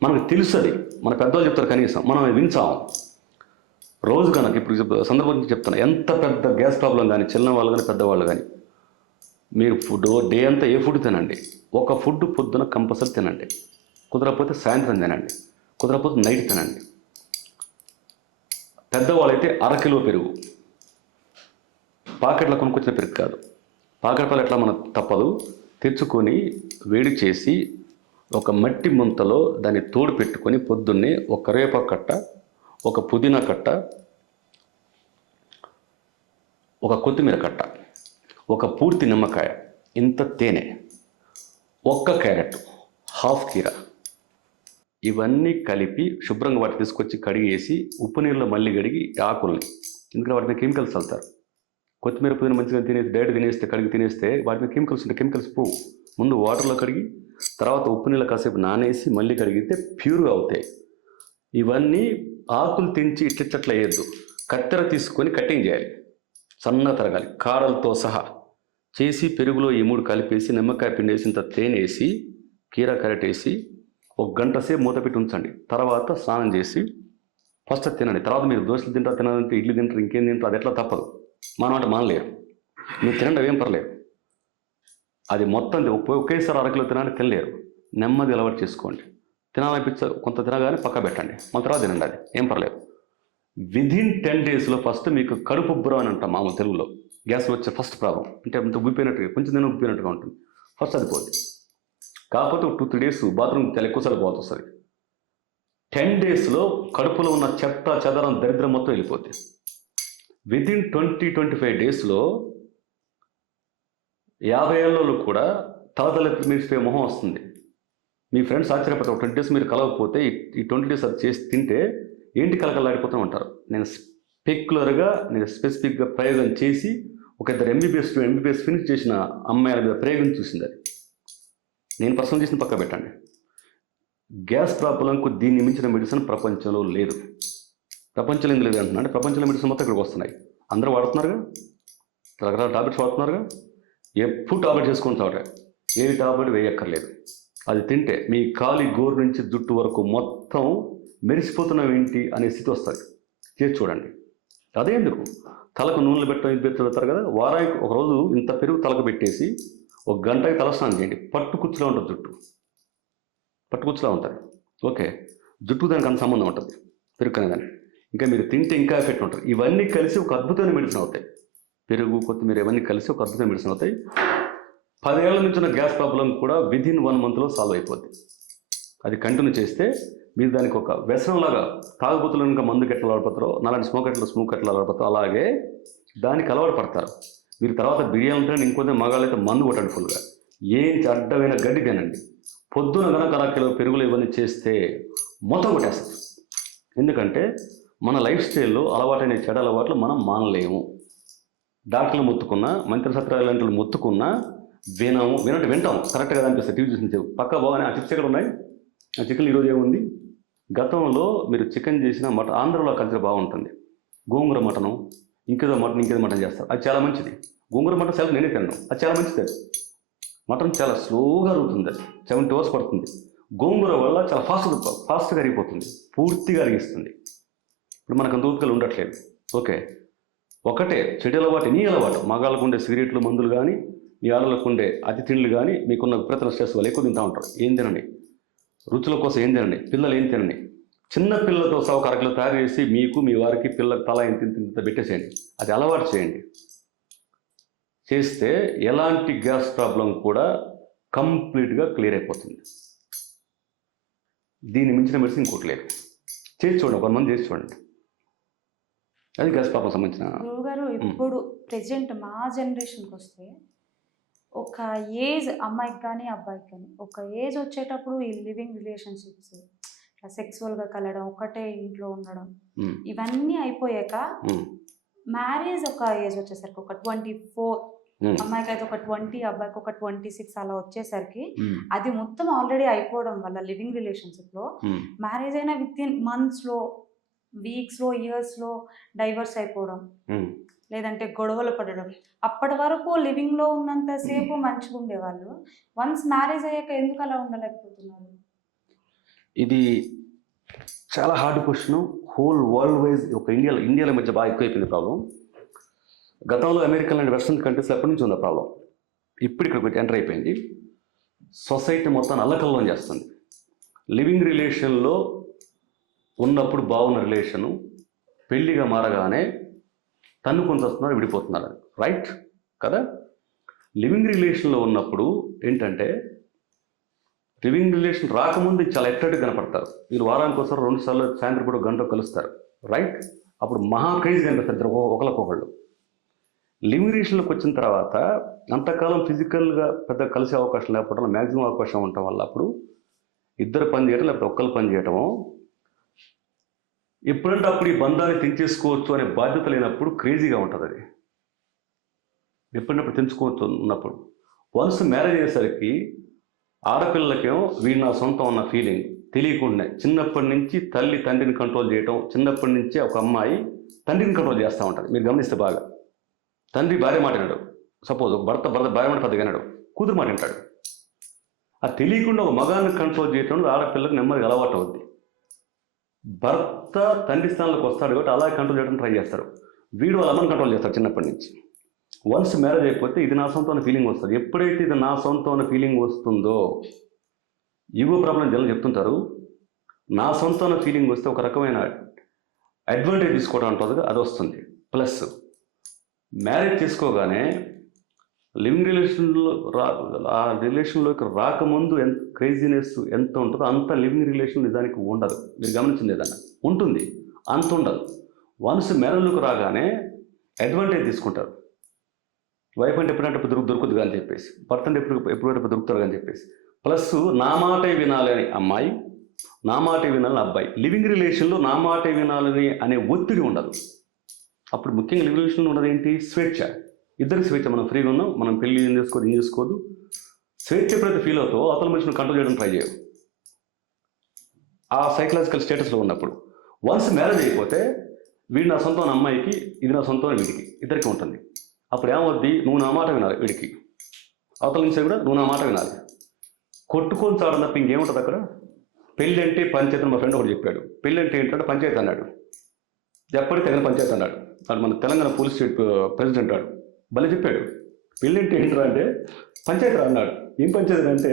మనకు తెలుస్తుంది, మన పెద్దవాళ్ళు చెప్తారు, కనీసం మనం వించాం. రోజు కనుక ఇప్పుడు సందర్భం చెప్తాను, ఎంత పెద్ద గ్యాస్ ప్రాబ్లం కానీ చిన్న వాళ్ళు కానీ పెద్దవాళ్ళు కానీ మీరు డే అంతా ఏ ఫుడ్ తినండి. ఒక ఫుడ్ పొద్దున కంపల్సరీ తినండి, కుదరకపోతే సాయంత్రం తినండి, కుదరకపోతే నైట్ తినండి. పెద్దవాళ్ళైతే 1/2 kilo పెరుగు, పాకెట్లో కొనుక్కొచ్చిన పెరుగు కాదు, పాకెట్ పాలు ఎట్లా మనకు తప్పదు, తెచ్చుకొని వేడి చేసి ఒక మట్టి ముంతలో దాన్ని తోడు పెట్టుకొని పొద్దున్నే ఒక కరివేపాకు కట్ట, ఒక పుదీనా కట్ట, ఒక కొత్తిమీర కట్ట, ఒక పూర్తి నిమ్మకాయ, ఇంత తేనె, ఒక్క క్యారెట్, హాఫ్ కీరా, ఇవన్నీ కలిపి శుభ్రంగా వాటిని తీసుకొచ్చి కడిగేసి ఉప్పు నీళ్ళలో మళ్ళీ కడిగి ఆకుల్ని, ఎందుకంటే వాటి మీద కెమికల్స్ చల్లుతారు. కొత్తిమీర పుదీనా మంచిగా తినేసి డైరెక్ట్ తినేస్తే కడిగి తినేస్తే వాటి మీద కెమికల్స్ ఉంటాయి. కెమికల్స్ పోవు. ముందు వాటర్లో కడిగి తర్వాత ఉప్పు నీళ్ళ కాసేపు నానేసి మళ్ళీ కడిగితే ప్యూర్గా అవుతాయి. ఇవన్నీ ఆకులు తెంచి ఇట్లట్లా వేయద్దు, కత్తెర తీసుకొని కటింగ్ చేయాలి, సన్నగా తరగాలి, కాడలతో సహా చేసి పెరుగులో ఈ 3 కలిపేసి నిమ్మకాయ పిండేసి ఇంత తేనేసి కీరా క్యారెట్ వేసి 1 గంట సేపు మూత పెట్టి ఉంచండి. తర్వాత స్నానం చేసి ఫస్ట్ తినండి. తర్వాత మీరు దోశలు తింటారు, తినాలంటే ఇడ్లీ తింటారు, ఇంకేం తింటారు, అది ఎట్లా తప్పదు. అంటే మానలేరు, మీరు తినండి, ఏం పర్లేదు. అది మొత్తం ఒకేసారి 1/2 kilo తినాలని తినలేరు. నెమ్మది అలవాటు చేసుకోండి. తినాలనిపించారు కొంత తినగానే పక్క పెట్టండి, మన తర్వాత తినండి, అది ఏం పర్లేదు. విదిన్ 10 daysలో ఫస్ట్ మీకు కడుపు ఉబ్బరం అని అంటాం మామూలు తెలుగులో. గ్యాస్ వచ్చే ఫస్ట్ ప్రాబ్లం అంటే అంత ఉబ్బిపోయినట్టుగా, కొంచెం తిన ఉబ్బిపోయినట్టుగా ఉంటుంది. ఫస్ట్ అది పోతుంది. కాకపోతే ఒక 2-3 డేస్ బాత్రూమ్ చాలా ఎక్కువసార్లు పోతూ వస్తుంది. 10 డేస్లో కడుపులో ఉన్న చెత్త చెదరం దరిద్రం మొత్తం వెళ్ళిపోద్ది. వితిన్ 20-25 డేస్లో 50 ఏళ్ళలో కూడా తలతలెత్తి మీరిపోయే మొహం వస్తుంది. మీ ఫ్రెండ్స్ ఆశ్చర్యపోతారు. 20 డేస్ మీరు కలవకపోతే ఈ 20 డేస్ అది చేసి తింటే ఏంటి కలకలాడిపోతూ ఉంటారు. నేను స్పెసిఫిక్గా ప్రయోగం చేసి ఒక 2 ఎంబీబీఎస్ ఫినిష్ చేసిన అమ్మాయిల మీద ప్రయోగం చూసింది. అది నేను పర్సనల్ చేసిన పక్క పెట్టండి. గ్యాస్ ప్రాబ్లంకు దీన్ని మించిన మెడిసిన్ ప్రపంచంలో లేదు. ప్రపంచంలో ఎందుకు లేదు అంటున్నా అంటే ప్రపంచంలో మెడిసిన్ మొత్తం ఇక్కడికి వస్తున్నాయి. అందరూ వాడుతున్నారుగా, రకరకాల టాబ్లెట్స్ వాడుతున్నారుగా. ఎప్పుడు టాబ్లెట్ చేసుకుని తాగుతారు, ఏ టాబ్లెట్ వేయక్కర్లేదు. అది తింటే మీ కాలి గోరు నుంచి జుట్టు వరకు మొత్తం మెరిసిపోతున్నాం ఏంటి అనే స్థితి వస్తుంది. చేసి చూడండి. అదే ఎందుకు తలకు నూనెలు పెడతారు కదా, వారానికి ఒకరోజు ఇంత పెరుగు తలకు పెట్టేసి 1 గంటకి తలస్నానం చేయండి. పట్టుకుచ్చులా ఉంటుంది జుట్టు, పట్టుకుచ్చులా ఉంటుంది. ఓకే, జుట్టు దానికి అంత సంబంధం ఉంటుంది పెరుగు అనేదాన్ని. ఇంకా మీరు తింటే ఇంకా ఎఫెక్ట్ ఉంటుంది. ఇవన్నీ కలిసి ఒక అద్భుతమైన మెడిసిన్ అవుతాయి. పెరుగు, కొత్తిమీర ఇవన్నీ కలిసి ఒక అద్భుతమైన మెడిసిన్ అవుతాయి. 10 ఏళ్ల నుంచి ఉన్న గ్యాస్ ప్రాబ్లం కూడా విదిన్ 1 మంత్లో సాల్వ్ అయిపోద్ది. అది కంటిన్యూ చేస్తే మీరు దానికి ఒక వ్యసనంలాగా, తాగుబోతులు ఇంకా మందుకి ఎట్లా అలవాటుపడతారో, నాలాంటి స్మోక్ ఎట్లా అలవాటుపడతారో అలాగే దానికి అలవాటు పడతారు. మీరు తర్వాత బిర్యానీ ఉంటే ఇంకొంచెం మగాళ్ళు అయితే మందు కొట్టండి ఫుల్గా. ఏం అడ్డమైన గడ్డి తినండి. పొద్దున కనుక 1 కిలో పెరుగులు ఇవన్నీ చేస్తే మొత్తం కొట్టేస్తుంది. ఎందుకంటే మన లైఫ్ స్టైల్లో అలవాటైన చెడు అలవాట్లు మనం మానలేము. డాక్టర్లు మొత్తుకున్నా, మంత్రి సత్రాలు లాంటి మొత్తుకున్నా వింటాం. కరెక్ట్గా అనిపిస్తుంది. టీవీ చూసిన పక్క బాగానే ఆ చిప్స్ ఎక్కడ ఉన్నాయి, ఆ చికెన్ ఈరోజు ఏముంది. గతంలో మీరు చికెన్ చేసిన మటన్, ఆంధ్రలో కల్చర్ బాగుంటుంది. గోంగూర మటను, ఇంకేదో మటన్ చేస్తారు. అది చాలా మంచిది. గోంగూర మటన్ సెల్ఫ్ నేనే తిన్నాను, అది చాలా మంచిది. మటన్ చాలా స్లోగా అరుగుతుంది, అది 70 hours పడుతుంది. గోంగూర వల్ల చాలా ఫాస్ట్గా అరిగిపోతుంది, పూర్తిగా అరిగిస్తుంది. ఇప్పుడు మనకు అంత ఊపికలు ఉండట్లేదు. ఓకే, ఒకటే చెడు అలవాటు, నీ అలవాటు. మగాళ్ళకు ఉండే సిగరెట్లు, మందులు కానీ, మీ ఆడలకు ఉండే అతి తిండ్లు కానీ, మీకున్న విపరీత స్ట్రెస్ వల్ల ఎక్కువ తింటూ ఉంటారు. ఏం తినండి, రుచుల కోసం ఏం తినండి, పిల్లలు ఏం తినండి. చిన్న పిల్లలతో సహా 1 కిలో తయారు చేసి మీకు, మీ వారికి, పిల్లలకు తల ఇంత పెట్టేసేయండి. అది అలవాటు చేయండి. చేస్తే ఎలాంటి గ్యాస్ ప్రాబ్లం కూడా కంప్లీట్గా క్లియర్ అయిపోతుంది. దీన్ని మించిన మెడిసిన్ ఇంకోటి లేదు. చేసి చూడండి, 1 మంత్ చేసి చూడండి. అది గ్యాస్ ప్రాబ్లం సంబంధించిన. గురువుగారు, ఇప్పుడు ప్రెజెంట్ మా జనరేషన్కి వస్తే ఒక ఏజ్, అమ్మాయికి కానీ అబ్బాయికి కానీ ఒక ఏజ్ వచ్చేటప్పుడు ఈ లివింగ్ రిలేషన్షిప్స్, సెక్సువల్గా కలవడం, ఒకటే ఇంట్లో ఉండడం, ఇవన్నీ అయిపోయాక మ్యారేజ్ ఒక ఏజ్ వచ్చేసరికి ఒక 24, అమ్మాయికి అయితే ఒక 20, అబ్బాయికి ఒక 26 అలా వచ్చేసరికి అది మొత్తం ఆల్రెడీ అయిపోవడం వల్ల లివింగ్ రిలేషన్షిప్లో మ్యారేజ్ అయినా వితిన్ మంత్స్లో, వీక్స్లో, ఇయర్స్లో డైవర్స్ అయిపోవడం, లేదంటే గొడవలు పడడం. అప్పటి వరకు లివింగ్లో ఉన్నంతసేపు మంచిగా ఉండేవాళ్ళు. వన్స్ మ్యారేజ్ అయ్యాక ఎందుకు అలా ఉండలేకపోతున్నారు? ఇది చాలా hard question. Whole world wise ఒక ఇండియాలో మధ్య బాగా ఎక్కువైపోయింది ప్రాబ్లం. గతంలో అమెరికా లాంటి వెస్టర్న్ కంట్రీస్ ఎప్పటి నుంచి ఉంది ప్రాబ్లం. ఇప్పుడు ఇక్కడ ఎంటర్ అయిపోయింది. సొసైటీ మొత్తం అల్లకల్లం చేస్తుంది. లివింగ్ రిలేషన్లో ఉన్నప్పుడు బాగున్న రిలేషను పెళ్ళిగా మారగానే తన్నుకొని వస్తున్నారు, విడిపోతున్నారు. రైట్ కదా? లివింగ్ రిలేషన్లో ఉన్నప్పుడు ఏంటంటే, లివింగ్ రిలేషన్ రాకముందు చాలా ఎట్లెట్గా కనపడతారు. వీళ్ళు వారానికి ఒకసారి 2 సార్లు సాయంత్రం పూట గంట కలుస్తారు. రైట్? అప్పుడు మహా క్రేజ్ కనిపిస్తారు ఒకరికొకళ్ళు. లివింగ్ రిలేషన్లోకి వచ్చిన తర్వాత అంతకాలం ఫిజికల్గా పెద్ద కలిసే అవకాశం లేకపోవడం, మ్యాక్సిమం అవకాశం ఉండటం వల్ల అప్పుడు ఇద్దరు పని చేయటం, లేకపోతే ఒక్కరు పని చేయటము, ఎప్పుడంటే అప్పుడు ఈ బంధాన్ని తెంచేసుకోవచ్చు అనే బాధ్యత లేనప్పుడు క్రేజీగా ఉంటుంది. అది ఎప్పుడప్పుడు తెంచుకోవచ్చు ఉన్నప్పుడు. వన్స్ మ్యారేజ్ అయ్యేసరికి ఆడపిల్లకేమో వీడు నా సొంతం అన్న ఫీలింగ్ తెలియకుండా చిన్నప్పటి నుంచి తల్లి తండ్రిని కంట్రోల్ చేయటం, చిన్నప్పటి నుంచి ఒక అమ్మాయి తండ్రిని కంట్రోల్ చేస్తూ ఉంటుంది. మీరు గమనిస్తే బాగా తండ్రి భార్య మాట వినడు. సపోజ్ ఒక భర్త భార్య మాట పెద్దగా వినడు, కూతురు మాట వింటాడు. అది తెలియకుండా ఒక మగాన్ని కంట్రోల్ చేయటం ఆడపిల్లకి నెమ్మదిగా అలవాటు అవుద్ది. భర్త తండ్రి స్థానంలోకి వస్తాడు కాబట్టి అలాగే కంట్రోల్ చేయడం ట్రై చేస్తారు. వీడు వాళ్ళ అమ్మని కంట్రోల్ చేస్తారు చిన్నప్పటి నుంచి. వన్స్ మ్యారేజ్ అయిపోతే ఇది నా సొంతం అనే ఫీలింగ్ వస్తుంది. ఎప్పుడైతే ఇది నా సొంతం అనే ఫీలింగ్ వస్తుందో, ఈగో ప్రాబ్లం జనం చెప్తుంటారు, నా సొంతం అనే ఫీలింగ్ వస్తే ఒక రకమైన అడ్వాంటేజ్ తీసుకోవడం ఉంటుంది, అది వస్తుంది. ప్లస్ మ్యారేజ్ చేసుకోగానే లివింగ్ రిలేషన్లో ఆ రిలేషన్లోకి రాకముందు ఎంత క్రేజీనెస్ ఎంత ఉంటుందో అంత లివింగ్ రిలేషన్ నిజానికి ఉండదు. మీరు గమనించింది ఏదన్నా ఉంటుంది, అంత ఉండదు. వన్స్ మ్యారేజ్లోకి రాగానే అడ్వాంటేజ్ తీసుకుంటారు. వైఫ్ అంటే ఎప్పుడంటే దొరుకుతుంది అని చెప్పేసి, భర్త అంటే ఎప్పుడంటే దొరుకుతారు అని చెప్పేసి, ప్లస్ నా మాటే వినాలి అని అమ్మాయి, నా మాటే వినాలని అబ్బాయి. లివింగ్ రిలేషన్లో నా మాటే వినాలని అనే ఒత్తిడి ఉండదు. అప్పుడు ముఖ్యంగా లివింగ్ రిలేషన్లో ఉన్నది ఏంటి? స్వేచ్ఛ. ఇద్దరికి స్వేచ్ఛ. మనం ఫ్రీగా ఉన్నాం, మనం పెళ్ళి ఏం చేసుకోదు. స్వేచ్ఛ ఎప్పుడైతే ఫీల్ అవుతావో అవతల మనిషిని కంట్రోల్ చేయడం ట్రై చేయవు. ఆ సైకలాజికల్ స్టేటస్లో ఉన్నప్పుడు వన్స్ మ్యారేజ్ అయిపోతే వీడు నా సొంతం అమ్మాయికి, ఇది నా సొంతం వీడికి, ఇద్దరికి ఉంటుంది. అప్పుడు ఏమవుద్ది? నువ్వు నా మాట వినాలి వీడికి, అవతల నుంచి కూడా నువ్వు నా మాట వినాలి. కొట్టుకొని చావడం తప్ప ఇంకేముంటుంది అక్కడ? పెళ్ళి అంటే పంచాయతీ. మా ఫ్రెండ్ ఒకటి చెప్పాడు, పెళ్ళి అంటే ఏంటంటే పంచాయతీ అన్నాడు. ఎప్పటికీ తగిన పంచాయతీ అన్నాడు. వాడు మన తెలంగాణ పోలీస్ స్టేట్ ప్రెసిడెంట్ వాడు భలే చెప్పాడు. పెళ్ళి అంటే ఏంటరా అంటే పంచాయతీ రా అన్నాడు. ఏం పంచాయతీ అంటే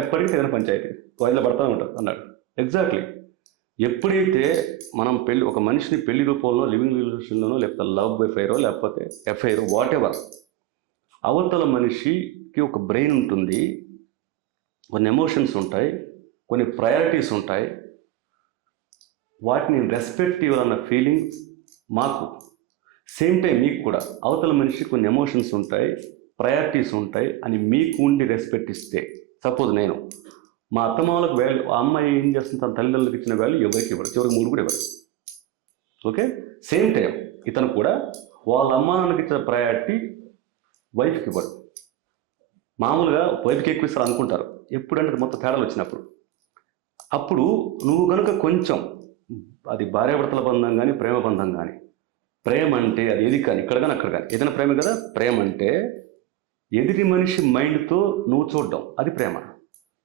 ఎప్పటికీ తగిన పంచాయతీ, వాయిదా పడతా ఉంటారు అన్నాడు. ఎగ్జాక్ట్లీ. ఎప్పుడైతే మనం ఒక మనిషిని పెళ్లి రూపంలో లివింగ్ రిలేషన్లోనో లేకపోతే లవ్ ఎఫైరో లేకపోతే ఎఫ్ఐఆర్ వాట్ ఎవర్, అవతల మనిషికి ఒక బ్రెయిన్ ఉంటుంది, కొన్ని ఎమోషన్స్ ఉంటాయి, కొన్ని ప్రయారిటీస్ ఉంటాయి. వాటిని రెస్పెక్ట్ ఇవ్వాలన్న ఫీలింగ్ మాకు, సేమ్ టైం మీకు కూడా అవతల మనిషి కొన్ని ఎమోషన్స్ ఉంటాయి, ప్రయారిటీస్ ఉంటాయి అని మీకు ఉండి రెస్పెక్ట్ ఇస్తే, సపోజ్ నేను మా అత్తమామలకు వాల్యూ, ఆ అమ్మాయి ఏం చేస్తుంది తన తల్లిదండ్రులకు ఇచ్చిన వాల్యూ ఎవరికి ఇవ్వరు, చివరికి 3 కూడా ఇవ్వరు. ఓకే, సేమ్ టైం ఇతను కూడా వాళ్ళ అమ్మ నాన్నకి ఇచ్చిన ప్రయారిటీ వైఫ్కి ఇవ్వడు. మామూలుగా వైఫ్కి ఎక్కువ ఇస్తారు అనుకుంటారు, ఎప్పుడంటే మొత్తం తేడాలు వచ్చినప్పుడు. అప్పుడు నువ్వు కనుక కొంచెం, అది భార్యాభర్తల బంధం కానీ ప్రేమ బంధం కానీ, ప్రేమ అంటే అది ఏది కానీ ఇక్కడ కానీ అక్కడ కానీ ఏదైనా ప్రేమ కదా. ప్రేమ అంటే ఎదుటి మనిషి మైండ్తో నువ్వు చూడడం, అది ప్రేమ.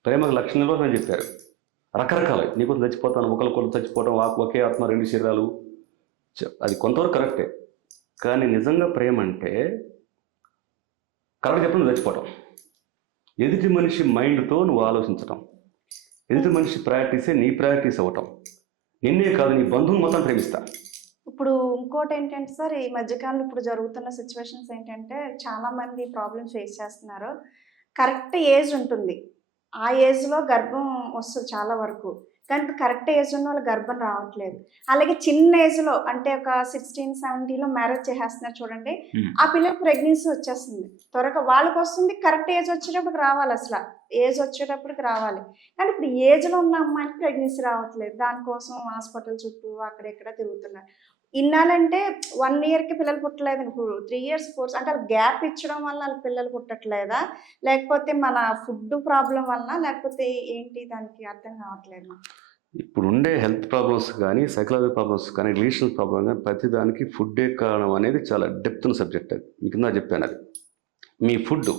ప్రేమకు లక్షణంలో నేను చెప్పారు రకరకాలు. నీకు చచ్చిపోతాను, ఒకరికొకరు చచ్చిపోవడం, ఒకే ఆత్మ 2 శరీరాలు, అది కొంతవరకు కరెక్టే. కానీ నిజంగా ప్రేమ అంటే కరెక్ట్ చెప్పడం చచ్చిపోవటం, ఎదుటి మనిషి మైండ్తో నువ్వు ఆలోచించటం, ఎదుటి మనిషి ప్రాక్టీసే నీ ప్రాక్టీస్ అవ్వటం. నిన్నే కాదు నీ బంధువులు మొత్తం ప్రేమిస్తా. ఇప్పుడు ఇంకోటి ఏంటంటే సార్, ఈ మధ్యకాలంలో ఇప్పుడు జరుగుతున్న సిచ్యువేషన్స్ ఏంటంటే చాలా మంది ప్రాబ్లమ్స్ ఫేస్ చేస్తున్నారు. కరెక్ట్ ఏజ్ ఉంటుంది, ఆ ఏజ్లో గర్భం వస్తుంది చాలా వరకు, కానీ కరెక్ట్ ఏజ్ ఉన్న వాళ్ళు గర్భం రావట్లేదు. అలాగే చిన్న ఏజ్లో అంటే ఒక 16-17లో మ్యారేజ్ చేసేస్తున్నారు చూడండి, ఆ పిల్లలకు ప్రెగ్నెన్సీ వచ్చేస్తుంది త్వరగా, వాళ్ళకి వస్తుంది. కరెక్ట్ ఏజ్ వచ్చేటప్పటికి రావాలి, అసలు ఏజ్ వచ్చేటప్పటికి రావాలి. కానీ ఇప్పుడు ఏజ్లో ఉన్న అమ్మాయికి ప్రెగ్నెన్సీ రావట్లేదు, దానికోసం హాస్పిటల్ చుట్టూ అక్కడెక్కడ తిరుగుతున్నారు. ఇన్నాళ్ళంటే 1 ఇయర్కి పిల్లలు పుట్టలేదు, ఇప్పుడు 3 ఇయర్స్ 4 అంటే గ్యాప్ ఇచ్చడం వల్ల వాళ్ళకి పిల్లలు పుట్టట్లేదా, లేకపోతే మన ఫుడ్ ప్రాబ్లం వల్ల, లేకపోతే ఏంటి దానికి అర్థం కావట్లేదు. ఇప్పుడు ఉండే హెల్త్ ప్రాబ్లమ్స్ కానీ, సైకలాజికల్ ప్రాబ్లమ్స్ కానీ, రిలేషనల్ ప్రాబ్లమ్ కానీ, ప్రతిదానికి ఫుడ్డే కారణం అనేది చాలా డెప్త్ ఉన్న సబ్జెక్ట్. అది మీకు నా చెప్పాను. అది మీ ఫుడ్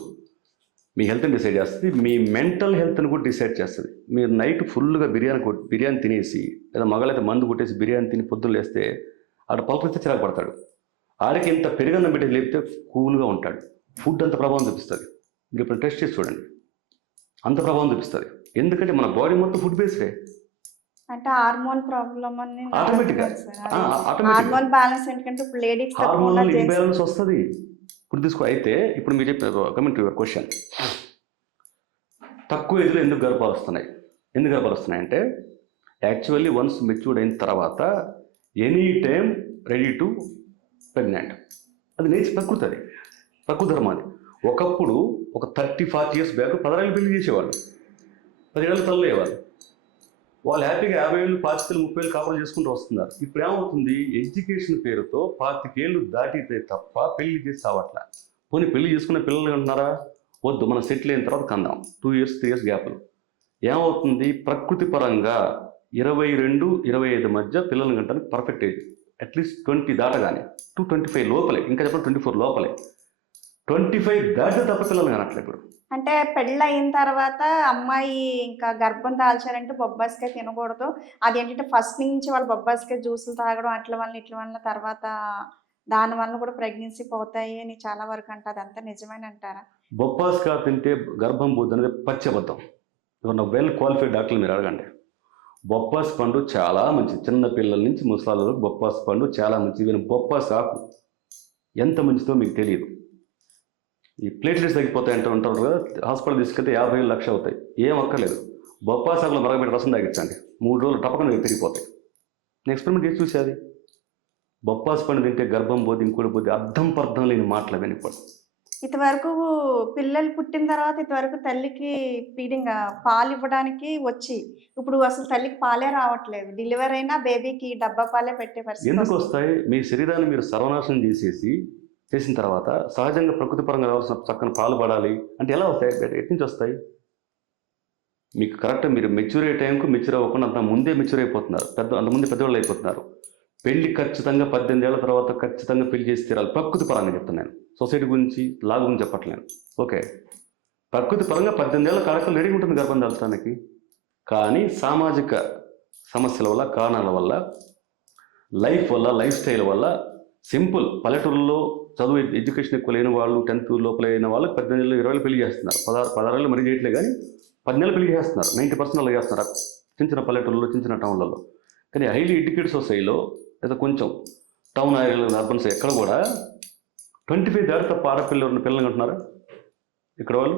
మీ హెల్త్ని డిసైడ్ చేస్తుంది, మీ మెంటల్ హెల్త్ని కూడా డిసైడ్ చేస్తుంది. మీరు నైట్ ఫుల్గా బిర్యానీ తినేసి, లేదా మగలైతే మందు కొట్టేసి బిర్యానీ తిని పొద్దున్న లేస్తే ఆడ పలకరిస్తే చిరాకు పడతాడు. ఆడికి ఇంత పెరుగన్నం పెట్టి లేపితే కూల్గా ఉంటాడు. ఫుడ్ అంత ప్రభావం చూపిస్తుంది. మీరు ఇప్పుడు టెస్ట్ చేసి చూడండి, అంత ప్రభావం చూపిస్తుంది. ఎందుకంటే మన బాడీ మొత్తం ఫుడ్ బేస్డే. అంటే హార్మోన్ ప్రాబ్లమ్ అని ఆటోమేటిక్గా హార్మోన్ బ్యాలెన్స్ ఎందుకంటే ఇప్పుడు లేడీస్ హార్మోనల్ ఇంబ్యాలెన్స్ వస్తుంది. ఇప్పుడు తీసుకో. అయితే ఇప్పుడు మీరు చెప్పిన కమింగ్ టు యువర్ క్వశ్చన్, తక్కువ ఏజ్లో ఎందుకు గర్భాలు వస్తున్నాయి అంటే యాక్చువల్లీ వన్స్ మెచ్యూర్డ్ అయిన తర్వాత any time ready to pregnant, అది ప్రకృతి, అది ప్రకృతి ధర్మం. అది ఒకప్పుడు ఒక 30-40 ఇయర్స్ బ్యాక్ 10 ఏళ్ళు పెళ్లి చేసేవాళ్ళు, 10 ఏళ్ళు తల్లు అయ్యేవాళ్ళు. వాళ్ళు హ్యాపీగా 50 ఏళ్ళు 25 ఏళ్ళు 30 ఏళ్ళు కాపురం చేసుకుంటూ వస్తున్నారు. ఇప్పుడు ఏమవుతుంది, ఎడ్యుకేషన్ పేరుతో 25 ఏళ్ళు దాటితే తప్ప పెళ్లి చేసి చావట్ల. పోనీ పెళ్లి చేసుకున్న పిల్లలు ఉంటున్నారా? వద్దు, మనం సెటిల్ అయిన తర్వాత కందాం. 2 ఇయర్స్ 3 ఇయర్స్ గ్యాప్లు. ఏమవుతుంది, ప్రకృతి పరంగా 22-25 మధ్య పిల్లల్ని కంటానికి పర్ఫెక్ట్ ఏజ్. అట్లీస్ట్ 20 దాటగానే to 25 లోపలే, ఇంకా చెప్పండి 24 లోపలే. 25 దాటితే తప్ప పిల్లలు కానట్లే. ఇప్పుడు అంటే పెళ్ళి అయిన తర్వాత అమ్మాయి ఇంకా గర్భం దాల్చారంటే బొబ్బాస్కాయ తినకూడదు, అది ఏంటంటే ఫస్ట్ నుంచి వాళ్ళు బొబ్బాస్కాయ జ్యూసులు తాగడం ఇట్ల వల్ల తర్వాత దానివల్ల కూడా ప్రెగ్నెన్సీ పోతాయి అని చాలా వరకు అంటారు. అదంతా నిజమేనా అంటారా? బొబ్బాస్కాయ తింటే గర్భం పోతుంది అనేది పచ్చి అబద్ధం. ఏమన్నా వెల్ క్వాలిఫైడ్ డాక్టర్లు మీరు అడగండి. బొప్పాస్ పండు చాలా మంచిది, చిన్న పిల్లల నుంచి ముసలాళ్ళ వరకు బొప్పాస్ పండు చాలా మంచిది. ఈవెన్ బొప్పాస్ ఆకు ఎంత మంచిదో మీకు తెలియదు. ఈ ప్లేట్లెట్స్ తగ్గిపోతాయి అంటూ ఉంటారు కదా, హాస్పిటల్ తీసుకెళ్తే 50,000 లక్ష అవుతాయి. ఏం అక్కర్లేదు, బొప్పాయి సాగులో మరగబెట్టి రసం తాగించండి, 3 రోజులు టపకన పెరిగిపోతాయి. నేను ఎక్స్పెరిమెంట్ చేసి చూసేది. బొప్పాసి పండు తింటే గర్భం పోతే ఇంకోటి పోతే అర్థం పర్థం లేని మాటలు అవన్నీ కూడా. ఇంతవరకు పిల్లలు పుట్టిన తర్వాత ఇంతవరకు తల్లికి ఫీడింగ్ పాలు ఇవ్వడానికి వచ్చి ఇప్పుడు అసలు తల్లికి పాలే రావట్లేదు. డెలివరీ అయినా బేబీకి డబ్బా పాలే పెట్టే పరిస్థితి ఎందుకు వస్తుంది. వస్తాయి? మీ శరీరాన్ని మీరు సర్వనాశనం చేసిన తర్వాత సహజంగా ప్రకృతి పరంగా రావాల్సిన చక్కని పాలు పడాలి అంటే ఎలా వస్తాయి? ఎటు నుంచి వస్తాయి? మీకు కరెక్ట్ మీరు మెచ్యూర్ అయ్యే టైంకు మెచ్యూర్ అవ్వకుండా అంత ముందే మెచ్యూర్ అయిపోతున్నారు, అంతమంది పెద్దవాళ్ళు అయిపోతున్నారు. పెళ్లి ఖచ్చితంగా 18 ఏళ్ల తర్వాత ఖచ్చితంగా పెళ్లి చేసి తీరాలి. ప్రకృతి పరంగా చెప్తున్నాను, సొసైటీ గురించి లా గురించి చెప్పట్లేను. ఓకే, ప్రకృతి పరంగా 18 ఏళ్ళ కాలకం రెడీ ఉంటుంది గర్భం దాల్చడానికి. కానీ సామాజిక సమస్యల వల్ల, కారణాల వల్ల, లైఫ్ వల్ల, లైఫ్ స్టైల్ వల్ల, సింపుల్ పల్లెటూరులో చదువు ఎడ్యుకేషన్ ఎక్కువ లేని వాళ్ళు, 10th లోపల అయిన వాళ్ళు 18 ఏళ్ళు 20 ఏళ్ళు పెళ్లి చేస్తున్నారు. 16 ఏళ్ళు మరీ చేయట్లేదు కానీ 10 ఏళ్ళు పెళ్లి చేస్తున్నారు. 90% అలా చేస్తున్నారు చిన్న చిన్న పల్లెటూరులో, చిన్న చిన్న టౌన్లలో. కానీ హైలీ ఎడ్యుకేటెడ్ సొసైటీలో లేదా కొంచెం టౌన్ ఏరియాలో, అర్బన్స్ ఎక్కడ కూడా 25 దాటి తప్ప ఆడపిల్లలు పిల్లలు అంటున్నారా ఇక్కడ వాళ్ళు?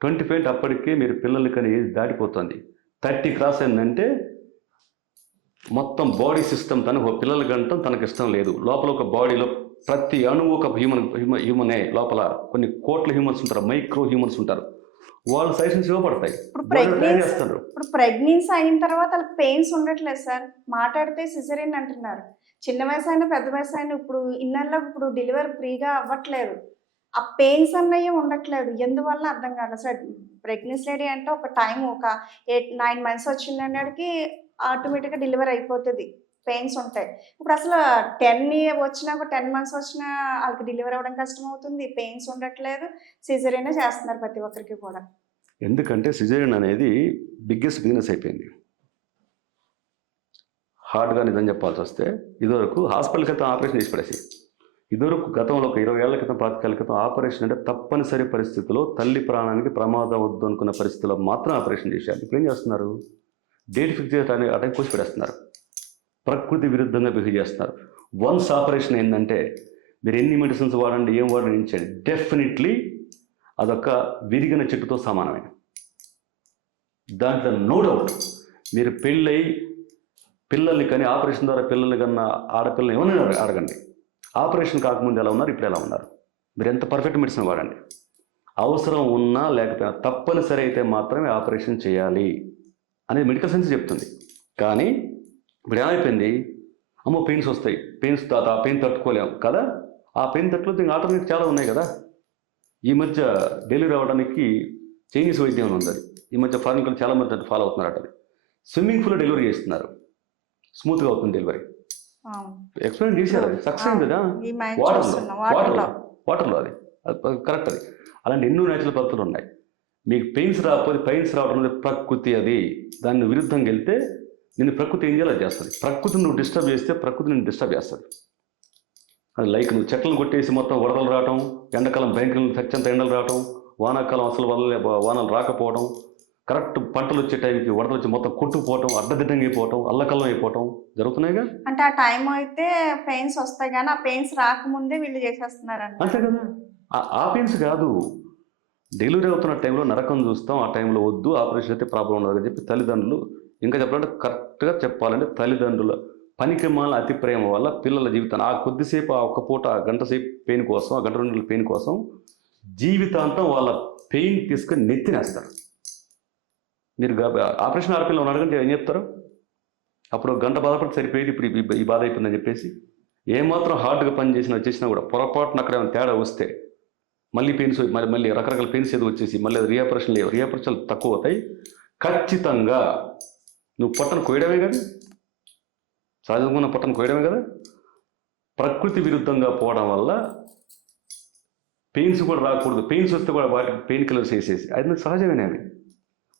25 అప్పటికే మీరు పిల్లలు కానీ ఏజ్ దాటిపోతుంది. 30 క్రాస్ అయిందంటే మొత్తం బాడీ సిస్టమ్ తనకు పిల్లల గంటం తనకు ఇష్టం లేదు. లోపల ఒక బాడీలో ప్రతి అణువు ఒక హ్యూమనే. లోపల కొన్ని కోట్ల హ్యూమన్స్ ఉంటారు, మైక్రో హ్యూమన్స్ ఉంటారు. వాళ్ళు సజెషన్స్ ఇవ్వబడతాయి. ఇప్పుడు ప్రెగ్నెన్సీ అయిన తర్వాత వాళ్ళకి పెయిన్స్ ఉండట్లేదు సార్. మాట్లాడితే సిజరీన్ అంటున్నారు. చిన్న వయసు అయినా పెద్ద వయసు అయినా ఇప్పుడు ఇన్నర్లో ఇప్పుడు డెలివరీ ఫ్రీగా అవ్వట్లేదు. ఆ పెయిన్స్ అన్నవి ఉండట్లేదు. ఎందువల్ల అర్థం కాలేదు సార్. ప్రెగ్నెన్సీ లేడీ అంటే ఒక టైం ఒక 8-9 మంత్స్ వచ్చిందనేటికి ఆటోమేటిక్గా డెలివరీ అయిపోతుంది, పెయిన్స్ ఉంటాయి. ఇప్పుడు అసలు 10 వచ్చినా 10 మంత్స్ వచ్చినా వాళ్ళకి డెలివరీ అవ్వడం కష్టం అవుతుంది, పెయిన్స్ ఉండట్లేదు, సిజరీనే చేస్తున్నారు ప్రతి ఒక్కరికి కూడా. ఎందుకంటే సిజరీన్ అనేది బిగ్గెస్ట్ బిజినెస్ అయిపోయింది. హార్డ్గా నిజం చెప్పాల్సి వస్తే ఇదివరకు హాస్పిటల్ క్రితం ఆపరేషన్ చేసి పడేసి, ఇదివరకు గతంలో ఒక 20 ఏళ్ల క్రితం 25 ఏళ్ల క్రితం ఆపరేషన్ అంటే తప్పనిసరి పరిస్థితుల్లో తల్లి ప్రాణానికి ప్రమాదం వద్దు అనుకున్న పరిస్థితుల్లో మాత్రం ఆపరేషన్ చేశారు. ఇప్పుడు ఏం చేస్తున్నారు? డేట్ ఫిక్స్ చేయడానికి ఆ టైం కోసి పెడేస్తున్నారు, ప్రకృతి విరుద్ధంగా బిహేవ్ చేస్తున్నారు. వన్స్ ఆపరేషన్ ఏంటంటే మీరు ఎన్ని మెడిసిన్స్ వాడండి, ఏం వాడండి, ఇచ్చేయండి, డెఫినెట్లీ అదొక విరిగిన చెట్టుతో సమానమే. దాంట్లో నో డౌట్. మీరు పెళ్ళై పిల్లల్ని కానీ ఆపరేషన్ ద్వారా పిల్లల్ని కన్నా ఆడపిల్లని ఏమన్నా అడగండి, ఆపరేషన్ కాకముందు ఎలా ఉన్నారు, ఇప్పుడు ఎలా ఉన్నారు. మీరు ఎంత పర్ఫెక్ట్ మెడిసిన్ వాడండి, అవసరం ఉన్నా లేకపోయినా తప్పనిసరి అయితే మాత్రమే ఆపరేషన్ చేయాలి అనేది మెడికల్ సైన్స్ చెప్తుంది. కానీ ఇప్పుడు ఏమైపోయింది? అమ్మో పెయిన్స్ వస్తాయి, పెయిన్స్ ఆ పెయిన్ తట్టుకోలేము కదా. ఆ పెయిన్ తట్టుకుంటే ఇంకా ఆల్టర్నేటివ్ చాలా ఉన్నాయి కదా. ఈ మధ్య డెలివరీ అవ్వడానికి చైనీస్ వైద్యం ఉంది. ఈ మధ్య ఫారిన్ కంట్రీ చాలా మంది ఫాలో అవుతున్నారు. అది స్విమ్మింగ్ పూల్లో డెలివరీ చేస్తున్నారు, స్మూత్గా అవుతుంది డెలివరీ. ఎక్స్పెరిమెంట్ చేశారు, సక్సెస్ అయింది కదా. వాటర్లో అది కరెక్ట్. అది అలాంటి ఎన్నో నేచురల్ పద్ధతులు ఉన్నాయి. మీకు పెయిన్స్ రాకపోతే పెయిన్స్ రావడం అనేది ప్రకృతి. అది దాన్ని విరుద్ధంగా వెళ్తే నేను ప్రకృతి ఏం చేయాలో చేస్తుంది. ప్రకృతిని నువ్వు డిస్టర్బ్ చేస్తే ప్రకృతి నేను డిస్టర్బ్ చేస్తుంది. అది లైక్ నువ్వు చెట్లను కొట్టేసి మొత్తం వరదలు రావటం, ఎండాకాలం భయంకరంగా సత్యంత ఎండలు రావటం, వానాకాలం అసలు వానలు రాకపోవడం, కరెక్ట్ పంటలు వచ్చే టైంకి వరదలు వచ్చి మొత్తం కొట్టుకుపోవటం, అడ్డదిడ్డంగా అయిపోవటం, అల్లకల్లం అయిపోవటం జరుగుతున్నాయిగా. అంటే ఆ టైం అయితే పెయిన్స్ వస్తాయి కానీ ఆ పెయిన్స్ రాకముందే వీళ్ళు చేసేస్తున్నారండి. అంతే కదా. ఆ పెయిన్స్ కాదు, డెలివరీ అవుతున్న టైంలో నరకం చూస్తాం, ఆ టైంలో వద్దు, ఆపరేషన్ అయితే ప్రాబ్లం ఉండదు అని చెప్పి తల్లిదండ్రులు, ఇంకా చెప్పాలంటే కరెక్ట్గా చెప్పాలంటే తల్లిదండ్రుల పనికిమాల అతి ప్రేమ వల్ల పిల్లల జీవితాన్ని ఆ కొద్దిసేపు, ఆ ఒక్క పూట, ఆ గంట సేపు పెయిన్ కోసం, ఆ గంట 2 గంటల పెయిన్ కోసం జీవితాంతం వాళ్ళ పెయిన్ తీసుకొని నెత్తినేస్తారు. మీరు ఆపరేషన్ ఆడపిల్లలు అడగంటే ఏం చెప్తారు? అప్పుడు గంట బాధపడి సరిపోయేది, ఇప్పుడు ఈ బాధ అయిపోయిందని చెప్పేసి ఏమాత్రం హార్డ్గా పని చేసినా కూడా పొరపాటున అక్కడ ఏమైనా తేడా వస్తే మళ్ళీ పెయిన్స్, మళ్ళీ రకరకాల పెయిన్స్ ఏదో వచ్చేసి మళ్ళీ రీఆపరేషన్లు తక్కువ అవుతాయి. ఖచ్చితంగా నువ్వు పొట్టను కోయడమే కదా, సహజంగా ఉన్న పొట్టను కోయడమే కదా. ప్రకృతి విరుద్ధంగా పోవడం వల్ల పెయిన్స్ కూడా రాకూడదు. పెయిన్స్ వస్తే కూడా వాటికి పెయిన్ కిల్లర్స్ వేసేసి, అది సహజమేనే. అవి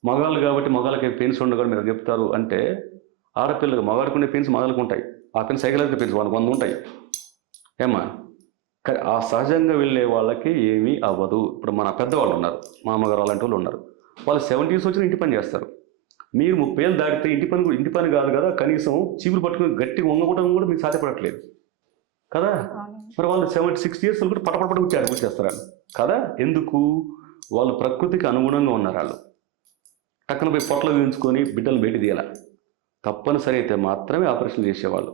మగాళ్ళు కాబట్టి మగాళ్ళకి పెయిన్స్ ఉండదు మీరు చెప్తారు అంటే, ఆడపిల్లలకు మగాడుకునే పెయిన్స్ మగాళ్ళకు ఉంటాయి. ఆ పెయిన్స్ సైకలాజికల్ పెయిన్స్ వాళ్ళకి 100 ఉంటాయి ఏమా. కానీ ఆ సహజంగా వెళ్ళే వాళ్ళకి ఏమీ అవ్వదు. ఇప్పుడు మన పెద్దవాళ్ళు ఉన్నారు, మా అమ్మగారు అలాంటి వాళ్ళు ఉన్నారు, వాళ్ళు 70s వచ్చిన ఇంటి పని చేస్తారు. మీరు 30 ఏళ్ళు దాటితే ఇంటి పని కాదు కదా, కనీసం చీపురు పట్టుకుని గట్టిగా వంగకూడడం కూడా మీకు సాధ్యపడట్లేదు. కదా. అవును. మరి వాళ్ళు 76 years కూడా పటపట వచ్చేస్తారు కదా. ఎందుకు? వాళ్ళు ప్రకృతికి అనుగుణంగా ఉన్నారు. వాళ్ళు టక్కన పోయి పొట్టలు వేయించుకొని బిడ్డలు బయట తీయాల. తప్పనిసరి అయితే మాత్రమే ఆపరేషన్ చేసేవాళ్ళు.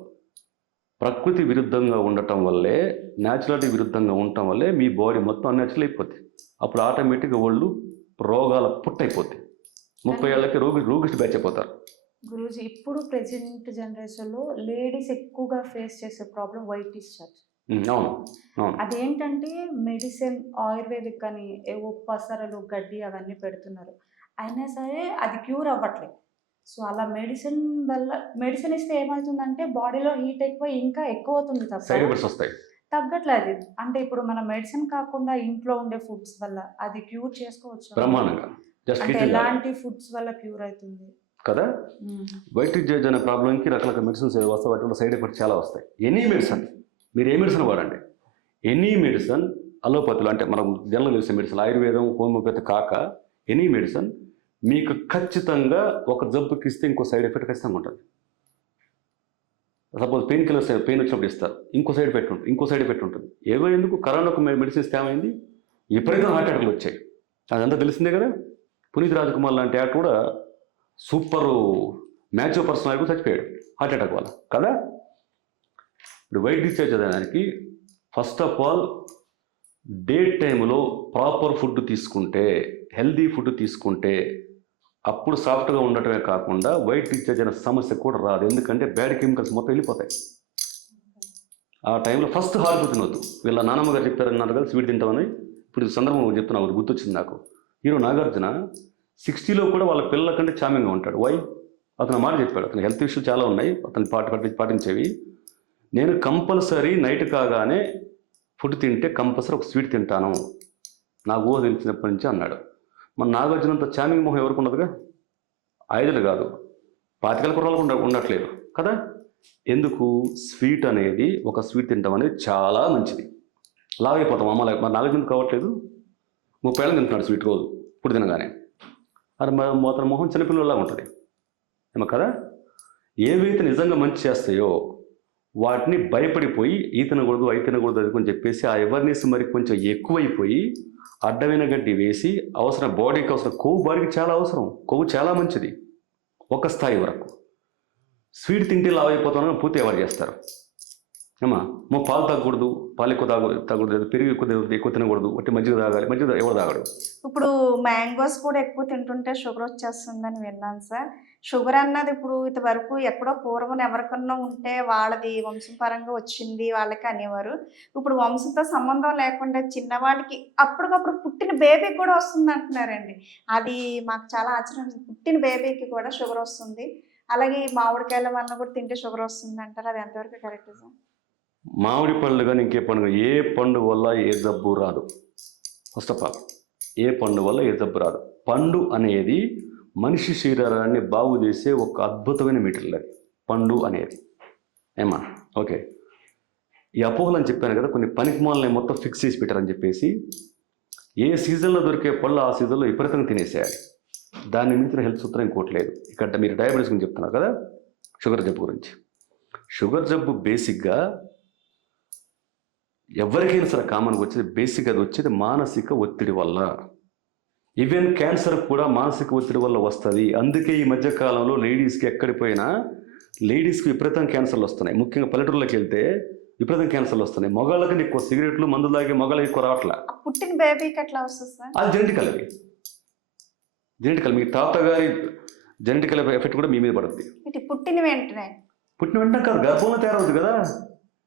ప్రకృతి విరుద్ధంగా ఉండటం వల్లే, న్యాచురాలిటీ విరుద్ధంగా ఉండటం వల్లే మీ బాడీ మొత్తం అన్యాచురల్ అయిపోద్ది. అప్పుడు ఆటోమేటిక్గా వాళ్ళు రోగాల పుట్టయిపోద్ది. 30 ఏళ్ళకి రోగిష్టి బ్యాచ్ అయిపోతారు. గురూజీ, ఇప్పుడు ప్రెసెంట్ జనరేషన్లో లేడీస్ ఎక్కువగా ఫేస్ చేసే ప్రాబ్లం వైట్ డిశ్చార్జ్. అవును అవును. అదేంటంటే మెడిసిన్ ఆయుర్వేదిక్ అని ఏవో పసరలు గడ్డి అవన్నీ పెడుతున్నారు, అయినా సరే అది క్యూర్ అవ్వట్లేదు. సో అలా మెడిసిన్ ఇస్తే ఏమవుతుందంటే బాడీలో హీట్ ఇంకా ఎక్కువ అవుతుంది సైడ్ తప్ప ఎఫెక్ట్స్ వస్తాయి. తగ్గట్లేదు. అంటే ఇప్పుడు మన మెడిసిన్ కాకుండా ఇంట్లో ఉండే ఫుడ్స్ వల్ల అది క్యూర్ చేసుకోవచ్చు. బ్రహ్మాండంగా జస్ట్ అంటే ఎలాంటి ఫుడ్స్ వల్ల క్యూర్ అవుతుంది కదా. వైట్ డిశ్చార్జ్ అనే ప్రాబ్లంకి రకరకాల మెడిసిన్స్ వస్తాయి. వాటి వల్ల సైడ్ ఎఫెక్ట్స్ చాలా వస్తాయి. ఎనీ మెడిసిన్, మీరు ఏ మెడిసిన్ వాడండి, ఎనీ మెడిసిన్, అలోపతిలో అంటే మనం జనరల్ తెలిసే మెడిసిన్, ఆయుర్వేదం, హోమియోపతి కాక ఎనీ మెడిసిన్ మీకు ఖచ్చితంగా ఒక జబ్బుకి ఇస్తే ఇంకో సైడ్ ఎఫెక్ట్ ఖచ్చితంగా ఉంటుంది. సపోజ్ పెయిన్ కిల్లర్స్, పెయిన్ వచ్చినప్పుడు ఇస్తారు, ఇంకో సైడ్ ఎఫెక్ట్ ఉంటుంది, ఇంకో సైడ్ ఎఫెక్ట్ ఉంటుంది. ఏదో ఎందుకు కరోనాకు మెడిసిన్స్ ఏమైంది, విపరీతం హార్ట్ అటాక్లు వచ్చాయి. అదంతా తెలిసిందే కదా. పునీత్ రాజ్కుమార్ లాంటి యాక్టర్ కూడా సూపర్ మ్యాచ్ పర్సనాలిటీ కూడా చచ్చిపోయాడు హార్ట్ అటాక్ వల్ల కదా. ఇప్పుడు వైట్ డిశ్చార్జ్ అదేదానికి ఫస్ట్ ఆఫ్ ఆల్ డే టైంలో ప్రాపర్ ఫుడ్ తీసుకుంటే, హెల్దీ ఫుడ్ తీసుకుంటే అప్పుడు సాఫ్ట్గా ఉండటమే కాకుండా వైట్ డిశ్చార్జ్ అనే సమస్య కూడా రాదు. ఎందుకంటే బ్యాడ్ కెమికల్స్ మొత్తం వెళ్ళిపోతాయి. ఆ టైంలో ఫస్ట్ హార్ట్ తినొద్దు. వీళ్ళ నానమ్మ గారు చెప్పారన్నారు కదా స్వీట్ తింటామని. ఇప్పుడు సందర్భం చెప్తున్నా, ఒకటి గుర్తొచ్చింది నాకు. హీరో నాగార్జున 60లో కూడా వాళ్ళ పిల్లల కంటే చామింగ్గా ఉంటాడు. వై? అతను మాట చెప్పాడు, అతను హెల్త్ ఇష్యూస్ చాలా ఉన్నాయి అతను పాటించేవి. నేను కంపల్సరీ నైట్ కాగానే ఫుడ్ తింటే కంపల్సరీ ఒక స్వీట్ తింటాను, నాకు ఊహ తెలిసినప్పటి నుంచి అన్నాడు. మన నాగార్జునంత చామింగ్ మొహం ఎవరికి ఉండదుగా. 5 కాదు 25 కుర్రాలకు ఉండట్లేదు కదా. ఎందుకు? స్వీట్ అనేది, ఒక స్వీట్ తింటాం అనేది చాలా మంచిది. లాగైపోతాం. అమ్మ మరి నాగార్జున కావట్లేదు, 30 ఏళ్ళు తింటున్నాడు స్వీట్ రోజు ఇప్పుడు తినగానే. అది అతని మొహం చిన్నపిల్లలా ఉంటుంది ఏమో కదా. ఏవైతే నిజంగా మంచి చేస్తాయో వాటిని భయపడిపోయి ఈ తినకూడదు అయి తినకూడదు అని చెప్పేసి ఆ అవేర్నెస్ మరి కొంచెం ఎక్కువైపోయి అడ్డమైన గడ్డి వేసి అవసరం బాడీకి అవసరం కొవ్వు, బాడీకి చాలా అవసరం, కొవ్వు చాలా మంచిది ఒక స్థాయి వరకు. స్వీట్ తింటే లావ్ అయిపోతామని పూర్తి ఎవరు చేస్తారు ఏమా. పాలు తాగకూడదు, పాలు ఎక్కువ తాగకూడదు, పెరుగు ఎక్కువ తినకూడదు, ఒట్టి మజ్జిగ తాగాలి, మజ్జిగ ఎవరు తాగడు. ఇప్పుడు మ్యాంగోస్ కూడా ఎక్కువ తింటుంటే షుగర్ వచ్చేస్తుందని విన్నాను సార్. షుగర్ అన్నది ఇప్పుడు ఇంతవరకు ఎక్కడో పూర్వం ఎవరికన్నా ఉంటే వాళ్ళది వంశపరంగా వచ్చింది వాళ్ళకి అనేవారు. ఇప్పుడు వంశంతో సంబంధం లేకుండా చిన్నవాళ్ళకి అప్పటికప్పుడు పుట్టిన బేబీ కూడా వస్తుంది అంటున్నారండి. అది మాకు చాలా ఆశ్చర్యం. పుట్టిన బేబీకి కూడా షుగర్ వస్తుంది. అలాగే మామిడికాయల వల్ల కూడా తింటే షుగర్ వస్తుంది అంటారు. అది ఎంతవరకు కరెక్ట్ సార్? మామిడి పళ్ళు కానీ ఇంకే పండు, ఏ పండు వల్ల ఏ జబ్బు రాదు. ఫస్ట్ ఆఫ్ ఆల్ ఏ పండు వల్ల ఏ జబ్బు రాదు. పండు అనేది మనిషి శరీరాన్ని బాగు చేసే ఒక అద్భుతమైన మెటీరియల్ అది పండు అనేది ఏమా. ఓకే, ఈ అపోహలు అని చెప్పాను కదా, కొన్ని పనికిమాలని మొత్తం ఫిక్స్ చేసి పెట్టారని చెప్పేసి ఏ సీజన్లో దొరికే పళ్ళు ఆ సీజన్లో విపరీతంగా తినేసేయాలి. దాన్ని మించిన హెల్త్ సూత్రం ఇంకోట్లేదు. ఇక్కడ మీరు డయాబెటీస్ గురించి చెప్తున్నారు కదా, షుగర్ జబ్బు గురించి. షుగర్ జబ్బు బేసిక్గా ఎవరికైనా సరే కామన్గా వచ్చేది, బేసిక్గా అది వచ్చేది మానసిక ఒత్తిడి వల్ల. ఈవెన్ క్యాన్సర్ కూడా మానసిక ఒత్తిడి వల్ల వస్తుంది. అందుకే ఈ మధ్యకాలంలో లేడీస్కి ఎక్కడికి పోయినా లేడీస్కి విపరీతం క్యాన్సర్లు వస్తున్నాయి. ముఖ్యంగా పల్లెటూరులోకి వెళ్తే విపరీతం క్యాన్సర్లు వస్తున్నాయి. మగాళ్ళకి ఎక్కువ సిగరెట్లు మందు తాగే మగాళ్ళకి ఎక్కువ రావట్లా. పుట్టిన బేబీకి ఎట్లా వస్తుంది సార్? అది జెనెటికల్. మీ తాతగారి జెనెటికల్ ఎఫెక్ట్ కూడా మీ మీద పడుతుంది. పుట్టిన వెంటనే కాదు, గర్భంలో తయారవుతుంది కదా.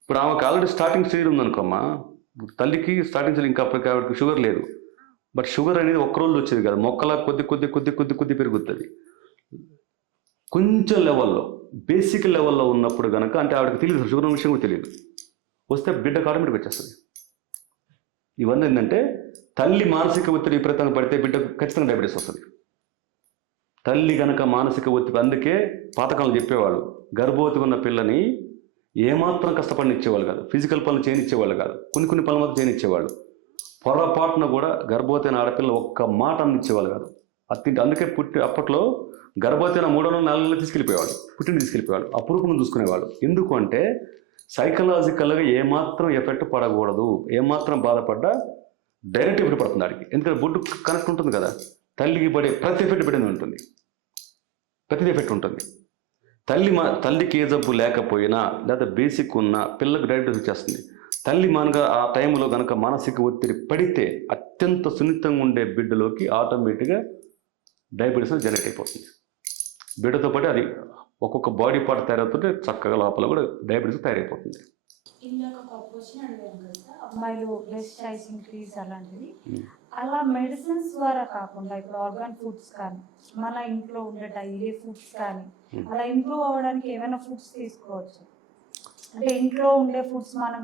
ఇప్పుడు ఆమెకు ఆల్రెడీ స్టార్టింగ్ స్టేజ్ ఉందనుకోమ్మా, తల్లికి స్టార్టింగ్ స్టేజ్ ఇంకా అప్పటికి షుగర్ లేదు. బట్ షుగర్ అనేది ఒక్కరోజు వచ్చేది కదా, మొక్కలా కొద్ది పెరుగుతుంది. కొంచెం లెవెల్లో, బేసిక్ లెవెల్లో ఉన్నప్పుడు కనుక, అంటే ఆవిడకి తెలియదు షుగర్ విషయం కూడా తెలియదు, వస్తే బిడ్డకు ఆటోమేటిక్ వచ్చేస్తుంది. ఇవన్నీ ఏంటంటే తల్లి మానసిక ఒత్తిడి విపరీతంగా పడితే బిడ్డకు ఖచ్చితంగా డయాబెటీస్ వస్తుంది. తల్లి కనుక మానసిక ఒత్తిడి, అందుకే పాతకాలం చెప్పేవాళ్ళు గర్భవతి ఉన్న పిల్లని ఏమాత్రం కష్టపడినిచ్చేవాళ్ళు కాదు, ఫిజికల్ పనులు చేయనిచ్చేవాళ్ళు కాదు, కొన్ని పనులు మాత్రం చేయనిచ్చేవాళ్ళు. పొరపాటున కూడా గర్భవతి అయిన ఆడపిల్ల ఒక్క మాట అనిచ్చేవాళ్ళు కాదు. అందుకే అప్పట్లో గర్భవతి అయిన 3 4 నెలలు తీసుకెళ్ళిపోయేవాళ్ళు, పుట్టిన తీసుకెళ్ళిపోయేవాళ్ళు, అపురూపం చూసుకునేవాళ్ళు. ఎందుకు అంటే సైకలాజికల్గా ఏమాత్రం ఎఫెక్ట్ పడకూడదు, ఏమాత్రం బాధపడ్డా డైరెక్ట్ ఎఫెక్ట్ పడుతుంది ఆడికి. ఎందుకంటే బొడ్డు కనెక్ట్ ఉంటుంది కదా, తల్లికి పడే ప్రతి ఎఫెక్ట్ పడింది ఉంటుంది, ప్రతి ఎఫెక్ట్ ఉంటుంది. తల్లికి ఏ జబ్బు లేకపోయినా లేదా బేసిక్ ఉన్న పిల్లలకు డైరెక్ట్ వచ్చేస్తుంది. తల్లి మనగా ఆ టైంలో కనుక మానసిక ఒత్తిడి పడితే అత్యంత సున్నితంగా ఉండే బిడ్డలోకి ఆటోమేటిక్గా డయాబెటీస్ జనరేట్ అయిపోతుంది. బిడ్డతో పాటు అది ఒక్కొక్క బాడీ పార్ట్ తయారవుతుంటే చక్కగా లోపల కూడా డయాబెటీస్ తయారైపోతుంది. ఇందాక ఒక క్వశ్చన్ అడిగాను కదా, అమ్మాయిలు బ్రెస్ట్ సైజ్ ఇంక్రీజ్ అలాంటిది, అలా మెడిసిన్స్ ద్వారా కాకుండా ఇప్పుడు ఆర్గాన్ ఫుడ్స్ కానీ మన ఇంట్లో ఉండే డైలీ ఫుడ్స్ కానీ అలా ఇంప్రూవ్ అవ్వడానికి ఏమైనా ఫుడ్స్ తీసుకోవచ్చు? అంటే ఇంట్లో ఉండే ఫుడ్స్ మనం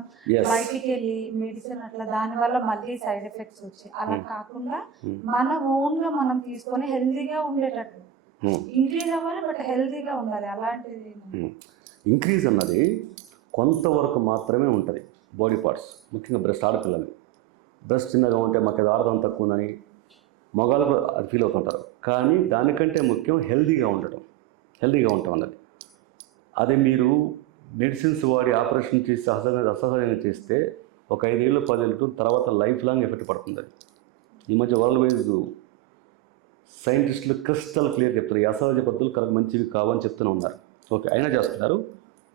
బయటికి వెళ్ళి మెడిసిన్ అట్లా దానివల్ల మళ్ళీ సైడ్ ఎఫెక్ట్స్ వచ్చాయి, అలా కాకుండా మన ఓన్ గా మనం తీసుకొని హెల్తీగా ఉండేటట్టు ఇంక్రీజ్ అవ్వాలి, బట్ హెల్తీగా ఉండాలి. అలాంటిది ఇంక్రీజ్ అన్నది కొంతవరకు మాత్రమే ఉంటుంది. బాడీ పార్ట్స్ ముఖ్యంగా బ్రెస్ట్, ఆడపిల్లలు బ్రెస్ట్ చిన్నగా ఉంటే మాకు అది ఆడదాం తక్కువ ఉందని మగాళ్ళు అది ఫీల్ అవుతుంటారు. కానీ దానికంటే ముఖ్యం హెల్తీగా ఉండటం, హెల్తీగా ఉండటం అన్నది. అదే మీరు మెడిసిన్స్ వాడి ఆపరేషన్ చేసి అసహజంగా చేస్తే ఒక 5 ఏళ్ళు 10 ఏళ్ళు తర్వాత లైఫ్ లాంగ్ ఎఫెక్ట్ పడుతుంది. అది ఈ మధ్య వరల్డ్ వైజ్ సైంటిస్టులు క్రిస్టల్ క్లియర్ చెప్తారు, ఈ అసహజ పద్ధతులు కరెక్ట్ మంచివి కావని చెప్తూనే ఉన్నారు. ఓకే, అయినా చేస్తున్నారు,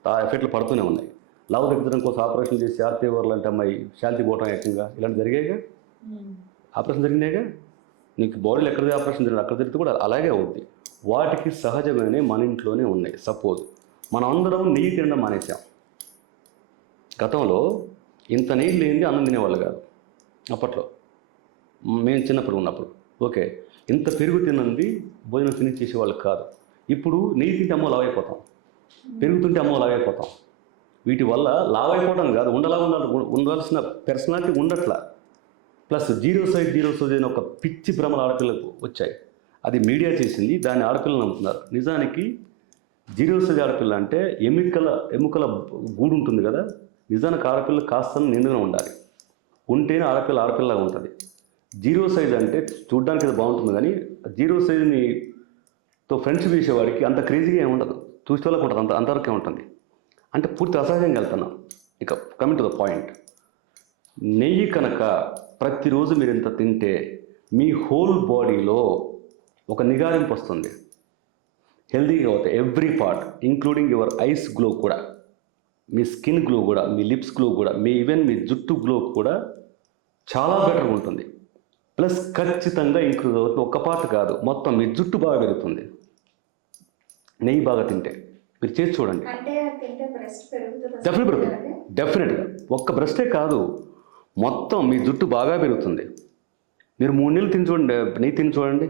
ఆ ఎఫెక్ట్లు పడుతూనే ఉన్నాయి. లవ్ తగ్గించడం కోసం ఆపరేషన్ చేసి ఆర్తీవర్ లాంటి అమ్మాయి శాంతి పోవటం ఏకంగా ఇలాంటి జరిగాయిగా, ఆపరేషన్ జరిగినాయిగా. నీకు బాడీలో ఎక్కడిది ఆపరేషన్ జరిగింది అక్కడ జరిగితే కూడా అలాగే అవుద్ది. వాటికి సహజమైన మన ఇంట్లోనే ఉన్నాయి. సపోజ్ మనం అందరం నెయ్యి తినడం మానేసాం. గతంలో ఇంత నెయ్యి లేనిది అన్నం తినేవాళ్ళు కాదు అప్పట్లో, మేము చిన్నప్పుడు ఉన్నప్పుడు. ఓకే, ఇంత పెరుగు తినంది భోజనం తిని చేసేవాళ్ళు కాదు. ఇప్పుడు నెయ్యి తింటే అమ్మో లావైపోతాం, పెరుగుతుంటే అమ్మో లావైపోతాం. వీటి వల్ల లావైపోవడం కాదు, ఉండాల్సిన పర్సనాలిటీ ఉండట్లా. ప్లస్ జీరో సైజ్ అని ఒక పిచ్చి భ్రమలు ఆడపిల్లకు వచ్చాయి. అది మీడియా చేసింది, దాన్ని ఆడపిల్లలు నమ్ముతున్నారు. నిజానికి జీరో సైజ్ ఆడపిల్ల అంటే ఎముకల గూడు ఉంటుంది కదా, నిజానికి ఆడపిల్ల కాస్త నిండుగా ఉండాలి, ఉంటేనే ఆడపిల్లగా ఉంటుంది. జీరో సైజ్ అంటే చూడ్డానికి అది బాగుంటుంది, కానీ జీరో సైజ్తో ఫ్రెండ్షిప్ చేసేవాడికి అంత క్రేజీగా ఏమి ఉండదు, చూసే వాళ్ళకి ఉంటుంది, అంతవరకే ఉంటుంది. అంటే పూర్తి అసహజంగా వెళ్తున్నాం. ఇక కమింగ్ టు ద పాయింట్, నెయ్యి కనుక ప్రతిరోజు మీరు ఇంత తింటే మీ హోల్ బాడీలో ఒక నిగారింపు వస్తుంది, హెల్తీగా అవుతాయి. Every part including your eyes glow కూడా, మీ స్కిన్ గ్లో కూడా, మీ లిప్స్ గ్లో కూడా, ఈవెన్ మీ జుట్టు గ్లో కూడా చాలా బెటర్గా ఉంటుంది. ప్లస్ ఖచ్చితంగా ఇంక్లూడ్ అవుతుంది, ఒక్క పార్ట్ కాదు, మొత్తం మీ జుట్టు బాగా పెరుగుతుంది నెయ్యి బాగా తింటే. మీరు చేసి చూడండి, డెఫినెట్గా ఒక్క బ్రెస్టే కాదు, మొత్తం మీ జుట్టు బాగా పెరుగుతుంది. మీరు 3 నెలలు తిని చూడండి, నెయ్యి తిని చూడండి.